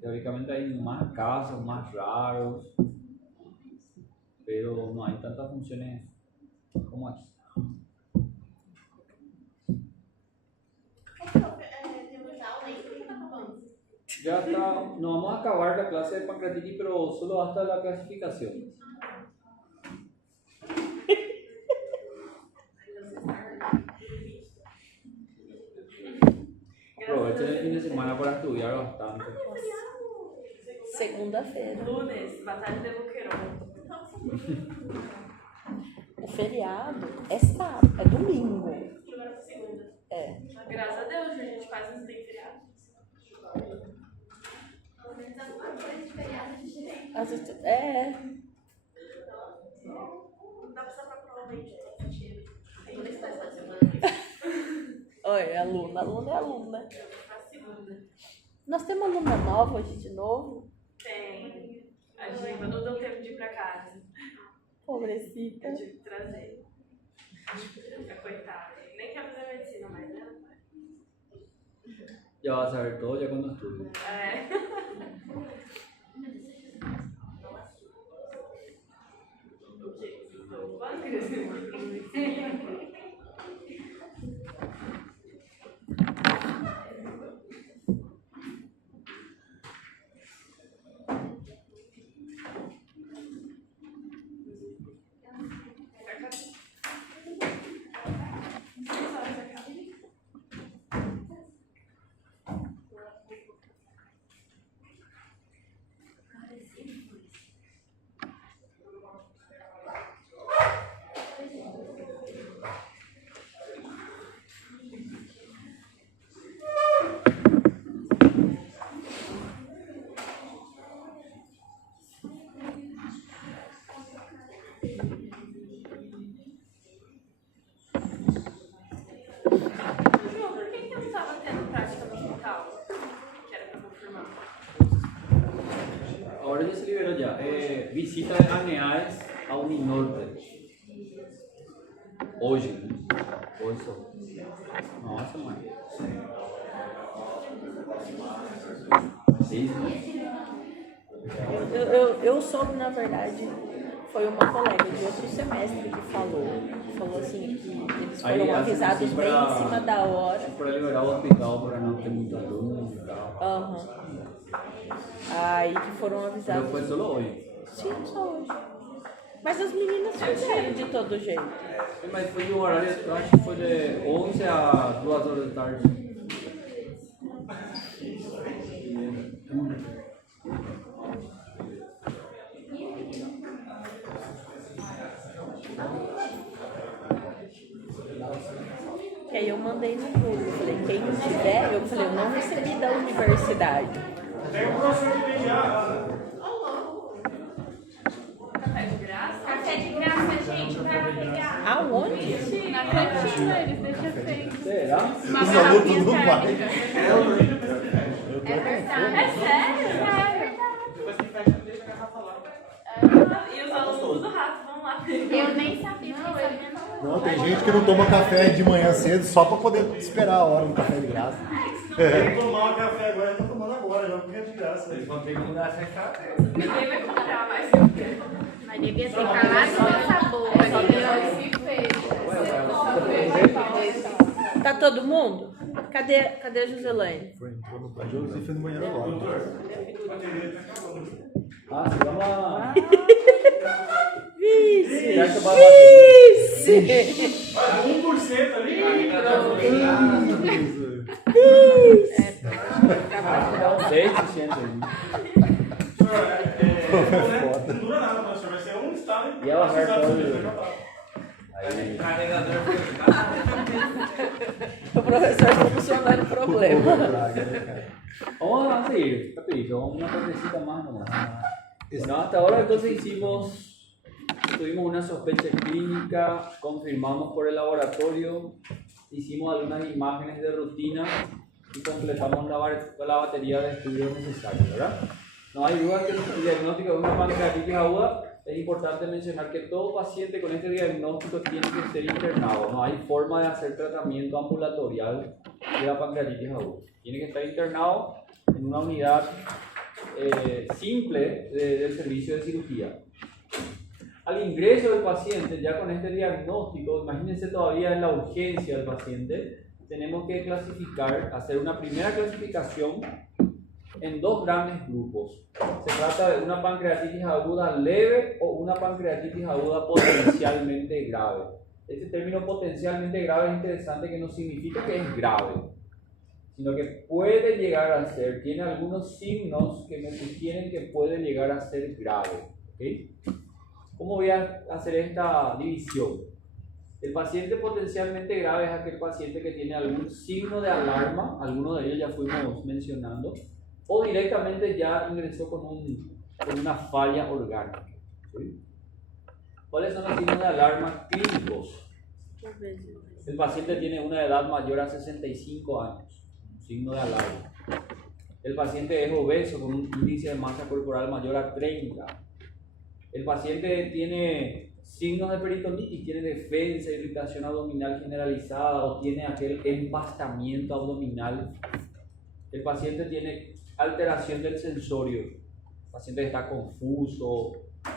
Teóricamente hay más casos, más raros, pero no hay tantas funciones como aquí. Ya está, no vamos a acabar la clase de pancreatitis, pero solo hasta la clasificación. Aprovechen el fin de semana para estudiar bastante. Segunda-feira. Lunes, Batalha de Boqueirão. O feriado é sábado, é domingo. Agora segunda. É. Graças a Deus, a gente quase não tem feriado. Pelo menos alguma coisa de feriado de direito. Às vezes, é. Não dá pra saber provavelmente. Tem dois pais da semana. Olha, é aluna é aluna. Na segunda. Nós temos aluna nova hoje de novo. Tem. A Giva não deu tempo de ir pra casa. Pobrecita. Eu tive que trazer. Coitada. Nem quer fazer medicina mais, né? Ya vas a ver todo ya cuando estudies. É. João, por que eu não estava tendo prática no hospital? Que era pra confirmar. Ahora ya se liberó ya. Visita de aneales a Uninorte. Hoje. Hoje só. Nossa, mãe. Eu soube, na verdade, foi uma colega de outro semestre que falou assim, que eles foram Aí, avisados assim, bem pra- em cima da hora. Para liberar o hospital para não ter muito aluno e tal. Aham. Aí que foram Pero avisados. foi solo hoje. Sim, só hoje. Mas as meninas fizeram de todo jeito. Mas foi um horário, eu acho que foi de 11 a 2 horas da tarde. Que aí eu mandei no grupo. Falei, quem não tiver, eu falei, eu não recebi da universidade. Café de graça? Café de graça, gente, vai pegar. Aonde? Na cantina, eles deixam feito. Será? Uma Os garrafinha alunos não vai. térmica. É verdade. É sério? É verdade. Depois que fecha, deixa a garrafa lá. E os alunos do rato vão lá. Eu nem sabia, fiquei sabendo. Não, tem gente que não toma café de manhã cedo só pra poder esperar a hora do café de graça. Tem que tomar um café agora, eu tô tomando agora, já porque é de graça. Eles vão ter que mudar essa cara. Ninguém vai comprar mais. Mas devia ter calado essa boca. Tá todo mundo? Cadê a Joselaine? A Josi foi no banheiro agora. Ah, sim, vamos lá. Vice! Já que eu vou bater. Vice! 1% ali. Seis se siente aí. solucionó el problema. Vamos a seguir, rapidito, una partecita más nomás. Bueno, hasta ahora entonces tuvimos una sospecha clínica, confirmamos por el laboratorio, hicimos algunas imágenes de rutina y completamos la batería de estudios necesarios, ¿verdad? No hay duda que el diagnóstico de una pancreatitis aguda, es importante mencionar que todo paciente con este diagnóstico tiene que ser internado. No hay forma de hacer tratamiento ambulatorial de la pancreatitis aguda. Tiene que estar internado en una unidad simple del servicio de cirugía. Al ingreso del paciente, ya con este diagnóstico, imagínense todavía en la urgencia del paciente, tenemos que hacer una primera clasificación en dos grandes grupos. Se trata de una pancreatitis aguda leve o una pancreatitis aguda potencialmente grave. Este término potencialmente grave es interesante, que no significa que es grave, sino que puede llegar a ser, tiene algunos signos que me sugieren que puede llegar a ser grave. ¿Okay? ¿Cómo voy a hacer esta división? El paciente potencialmente grave es aquel paciente que tiene algún signo de alarma, algunos de ellos ya fuimos mencionando, o directamente ya ingresó con una falla orgánica. ¿Sí? ¿Cuáles son los signos de alarma clínicos? El paciente tiene una edad mayor a 65 años, un signo de alarma. El paciente es obeso con un índice de masa corporal mayor a 30. El paciente tiene signos de peritonitis, tiene defensa, irritación abdominal generalizada o tiene aquel empastamiento abdominal. El paciente tiene alteración del sensorio. El paciente está confuso,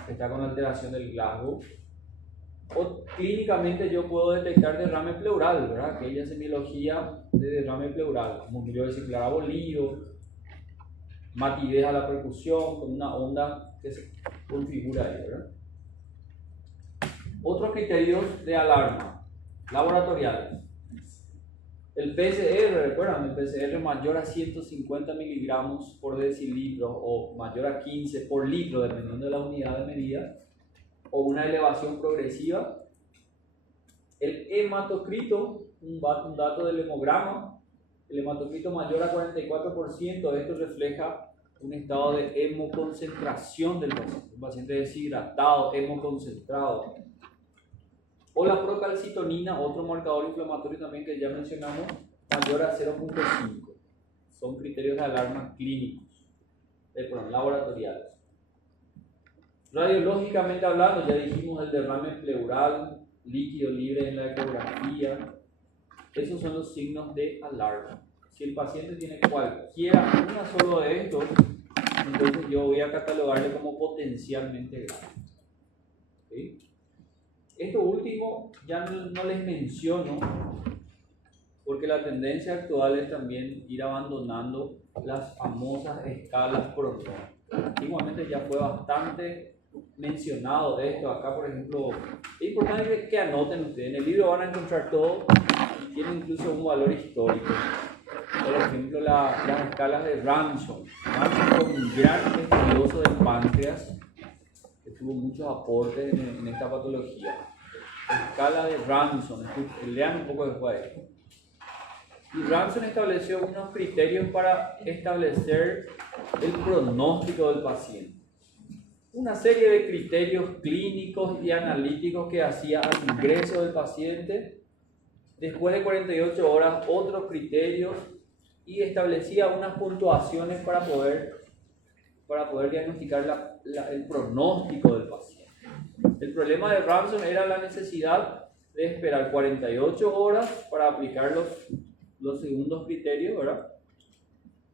está con alteración del Glasgow. O clínicamente yo puedo detectar derrame pleural, ¿verdad? Aquella semiología de derrame pleural, como murió vesicular abolido, matidez a la percusión con una onda que se configura ahí, ¿verdad? Otros criterios de alarma laboratoriales. El PCR, recuerdan, el PCR mayor a 150 miligramos por decilitro o mayor a 15 por litro, dependiendo de la unidad de medida, o una elevación progresiva. El hematocrito, un dato del hemograma, el hematocrito mayor a 44%, esto refleja un estado de hemoconcentración del paciente, un paciente deshidratado, hemoconcentrado. O la procalcitonina, otro marcador inflamatorio también que ya mencionamos, mayor a 0.5. Son criterios de alarma clínicos, laboratoriales. Radiológicamente hablando, ya dijimos el derrame pleural, líquido libre en la ecografía. Esos son los signos de alarma. Si el paciente tiene cualquiera, uno solo de estos, entonces yo voy a catalogarle como potencialmente grave. ¿Sí? Esto último ya no les menciono, porque la tendencia actual es también ir abandonando las famosas escalas pronósticas. Antiguamente ya fue bastante mencionado esto. Acá, por ejemplo, es importante que anoten ustedes. En el libro van a encontrar todo, tiene incluso un valor histórico. Por ejemplo, las escalas de Ransom. Ransom fue un gran estudioso del páncreas que tuvo muchos aportes en esta patología. Escala de Ransom, lean un poco después de esto. Y Ransom estableció unos criterios para establecer el pronóstico del paciente. Una serie de criterios clínicos y analíticos que hacía al ingreso del paciente. Después de 48 horas, otros criterios, y establecía unas puntuaciones para poder diagnosticar el pronóstico del paciente. El problema de Ransom era la necesidad de esperar 48 horas para aplicar los segundos criterios, ¿verdad?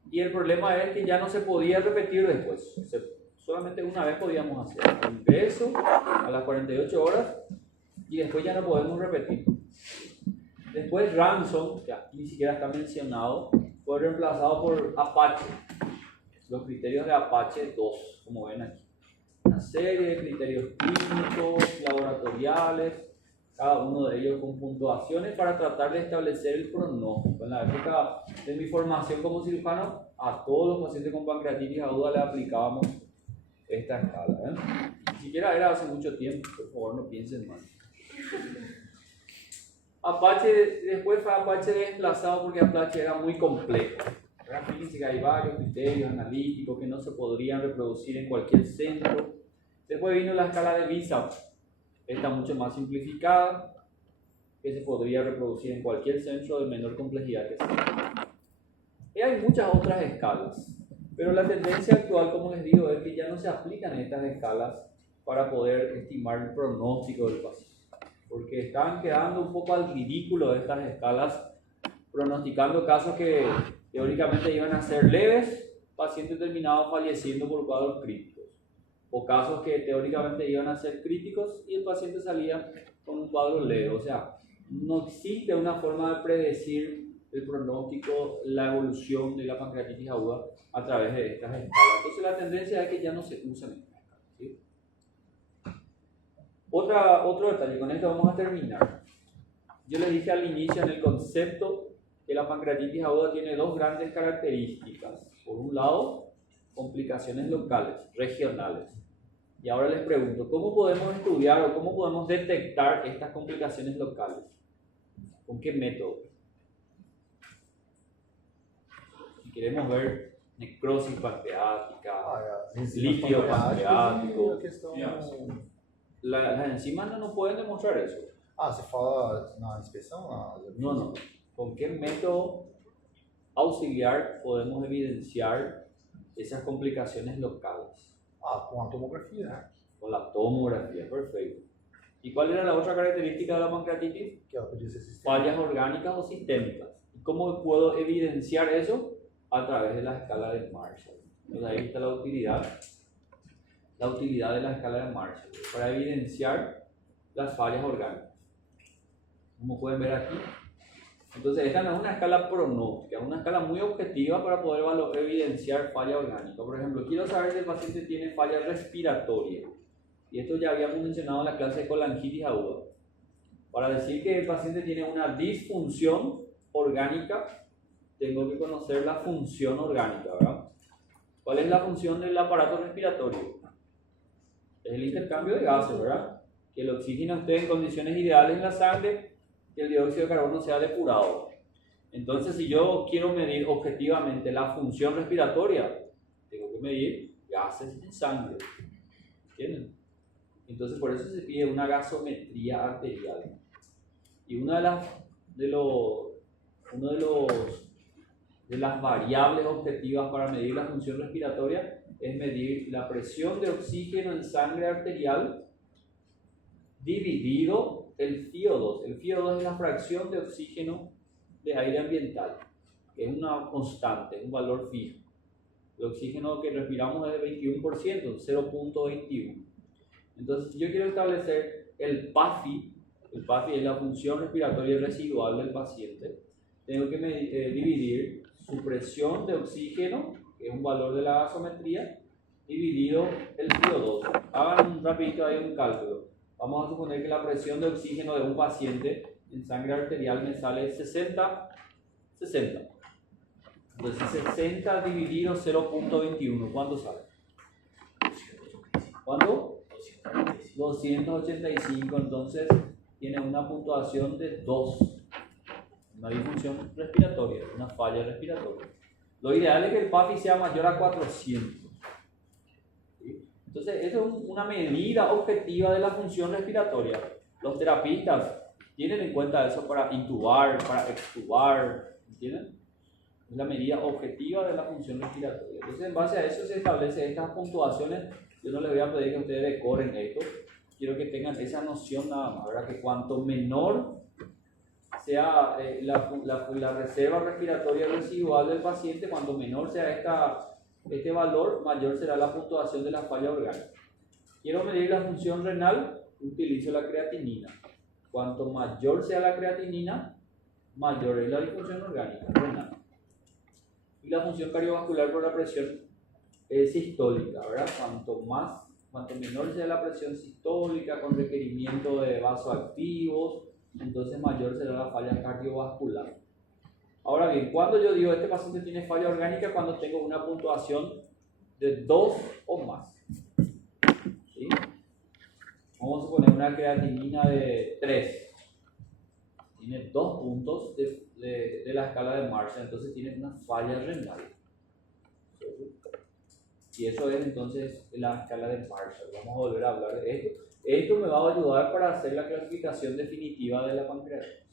Y el problema es que ya no se podía repetir después. Solamente una vez podíamos hacer el ingreso a las 48 horas y después ya no podemos repetir. Después Ransom, que aquí ni siquiera está mencionado, fue reemplazado por Apache. Los criterios de Apache 2, como ven aquí. Una serie de criterios clínicos, laboratoriales, cada uno de ellos con puntuaciones para tratar de establecer el pronóstico. En la época de mi formación como cirujano, a todos los pacientes con pancreatitis aguda le aplicábamos esta escala. Ni siquiera era hace mucho tiempo, por favor no piensen mal. Apache, después fue Apache desplazado porque Apache era muy complejo. Fíjense que hay varios criterios analíticos que no se podrían reproducir en cualquier centro. Después vino la escala de Visa, esta mucho más simplificada, que se podría reproducir en cualquier centro de menor complejidad que sea. Y hay muchas otras escalas, pero la tendencia actual, como les digo, es que ya no se aplican estas escalas para poder estimar el pronóstico del paciente, porque están quedando un poco al ridículo de estas escalas, pronosticando casos que teóricamente iban a ser leves, pacientes terminados falleciendo por cuadros críticos, o casos que teóricamente iban a ser críticos y el paciente salía con un cuadro leve. O sea, no existe una forma de predecir el pronóstico, la evolución de la pancreatitis aguda a través de estas escalas. Entonces la tendencia es que ya no se usan estas escalas, ¿sí? Otro detalle, con esto vamos a terminar. Yo les dije al inicio en el concepto que la pancreatitis aguda tiene dos grandes características. Por un lado, complicaciones locales, regionales. Y ahora les pregunto, ¿cómo podemos estudiar o cómo podemos detectar estas complicaciones locales? ¿Con qué método? Si queremos ver necrosis pancreática, líquido pancreático, las enzimas no nos pueden demostrar eso. Você fala na inspeção? No. ¿Con qué método auxiliar podemos evidenciar esas complicaciones locales? Com a tomografia, né? Con la tomografía, perfecto. ¿Y cuál era la otra característica de la pancreatitis? Que ela podia ser sistêmica. Fallas orgánicas o sistémicas. ¿Y cómo puedo evidenciar eso? A través de la escala de Marshall. Entonces ahí está la utilidad de la escala de Marshall para evidenciar las fallas orgánicas. Como pueden ver aquí. Entonces esta no es una escala pronóstica, es una escala muy objetiva para poder evidenciar falla orgánica. Por ejemplo, quiero saber si el paciente tiene falla respiratoria. Y esto ya habíamos mencionado en la clase de colangitis aguda. Para decir que el paciente tiene una disfunción orgánica, tengo que conocer la función orgánica, ¿verdad? ¿Cuál es la función del aparato respiratorio? Es el intercambio de gases, ¿verdad? Que el oxígeno esté en condiciones ideales en la sangre, que el dióxido de carbono sea depurado. Entonces, si yo quiero medir objetivamente la función respiratoria, tengo que medir gases en sangre. ¿Entienden? Entonces, por eso se pide una gasometría arterial. Y una de las variables objetivas para medir la función respiratoria es medir la presión de oxígeno en sangre arterial dividido el FiO2. El FiO2 es la fracción de oxígeno de aire ambiental, que es una constante, es un valor fijo. El oxígeno que respiramos es de 21%, 0.21. Entonces, si yo quiero establecer el PAFI es la función respiratoria residual del paciente, tengo que dividir su presión de oxígeno, que es un valor de la gasometría, dividido el FiO2. Hagan rapidito ahí un cálculo. Vamos a suponer que la presión de oxígeno de un paciente en sangre arterial me sale 60. Entonces 60 dividido 0.21, ¿cuánto sale? ¿Cuánto? 285, entonces tiene una puntuación de 2. Una disfunción respiratoria, una falla respiratoria. Lo ideal es que el PAFI sea mayor a 400. ¿Sí? Entonces, eso es una medida objetiva de la función respiratoria. Los terapistas tienen en cuenta eso para intubar, para extubar, ¿entienden? Es la medida objetiva de la función respiratoria. Entonces, en base a eso se establecen estas puntuaciones. Yo no les voy a pedir que ustedes decoren esto. Quiero que tengan esa noción nada más, ¿verdad? Que cuanto menor sea la reserva respiratoria residual del paciente, cuanto menor sea este valor, mayor será la puntuación de la falla orgánica. Quiero medir la función renal, utilizo la creatinina. Cuanto mayor sea la creatinina, mayor es la disfunción orgánica renal. Y la función cardiovascular por la presión sistólica, ¿verdad? Cuanto menor sea la presión sistólica con requerimiento de vasoactivos, entonces mayor será la falla cardiovascular. Ahora bien, cuando yo digo este paciente tiene falla orgánica, cuando tengo una puntuación de 2 o más. ¿Sí? Vamos a suponer una creatinina de 3. tiene 2 puntos de la escala de Marshall, entonces tiene una falla renal. Y eso es entonces la escala de Marshall. Vamos a volver a hablar de esto. Esto me va a ayudar para hacer la clasificación definitiva de la pancreatitis.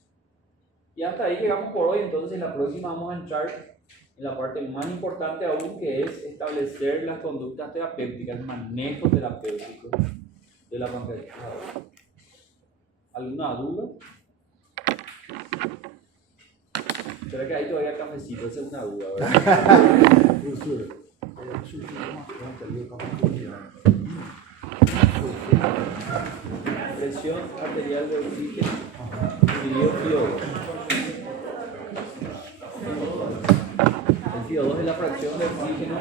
Y hasta ahí llegamos por hoy, entonces en la próxima vamos a entrar en la parte más importante aún, que es establecer las conductas terapéuticas, el manejo terapéutico de la pancreatitis. ¿Alguna duda? ¿Será que ahí todavía hay cafecito? Esa es una duda, ¿verdad? Professor, surgiu uma conta ali, eu estava acompanhando. Presión arterial de oxígeno dividido PO2. El PO2 es la fracción de oxígeno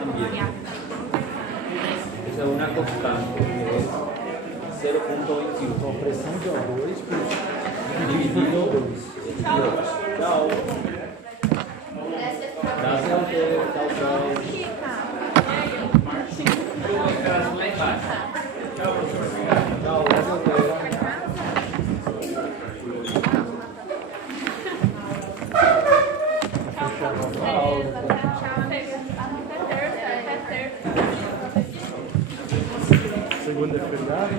ambiente. Esa es una constante que es 0.21. Pressão de O2 por dividido PO2. Chao. Gracias a ustedes. Chao, chao. Chao, gracias a ustedes. Segunda é feriado.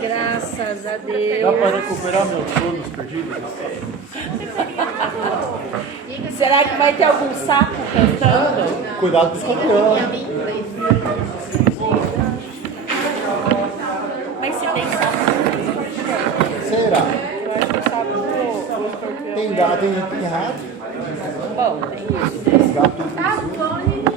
Graças a Dá Deus. para recuperar meus sonos perdidos? Será que vai ter algum sapo cantando? Cuidado com o escorpião. Mas se tem sapo. Será? Eu acho que o sapo do escorpião. Tem gato, tem rato. Bom, tem isso. Gato. Tá bom,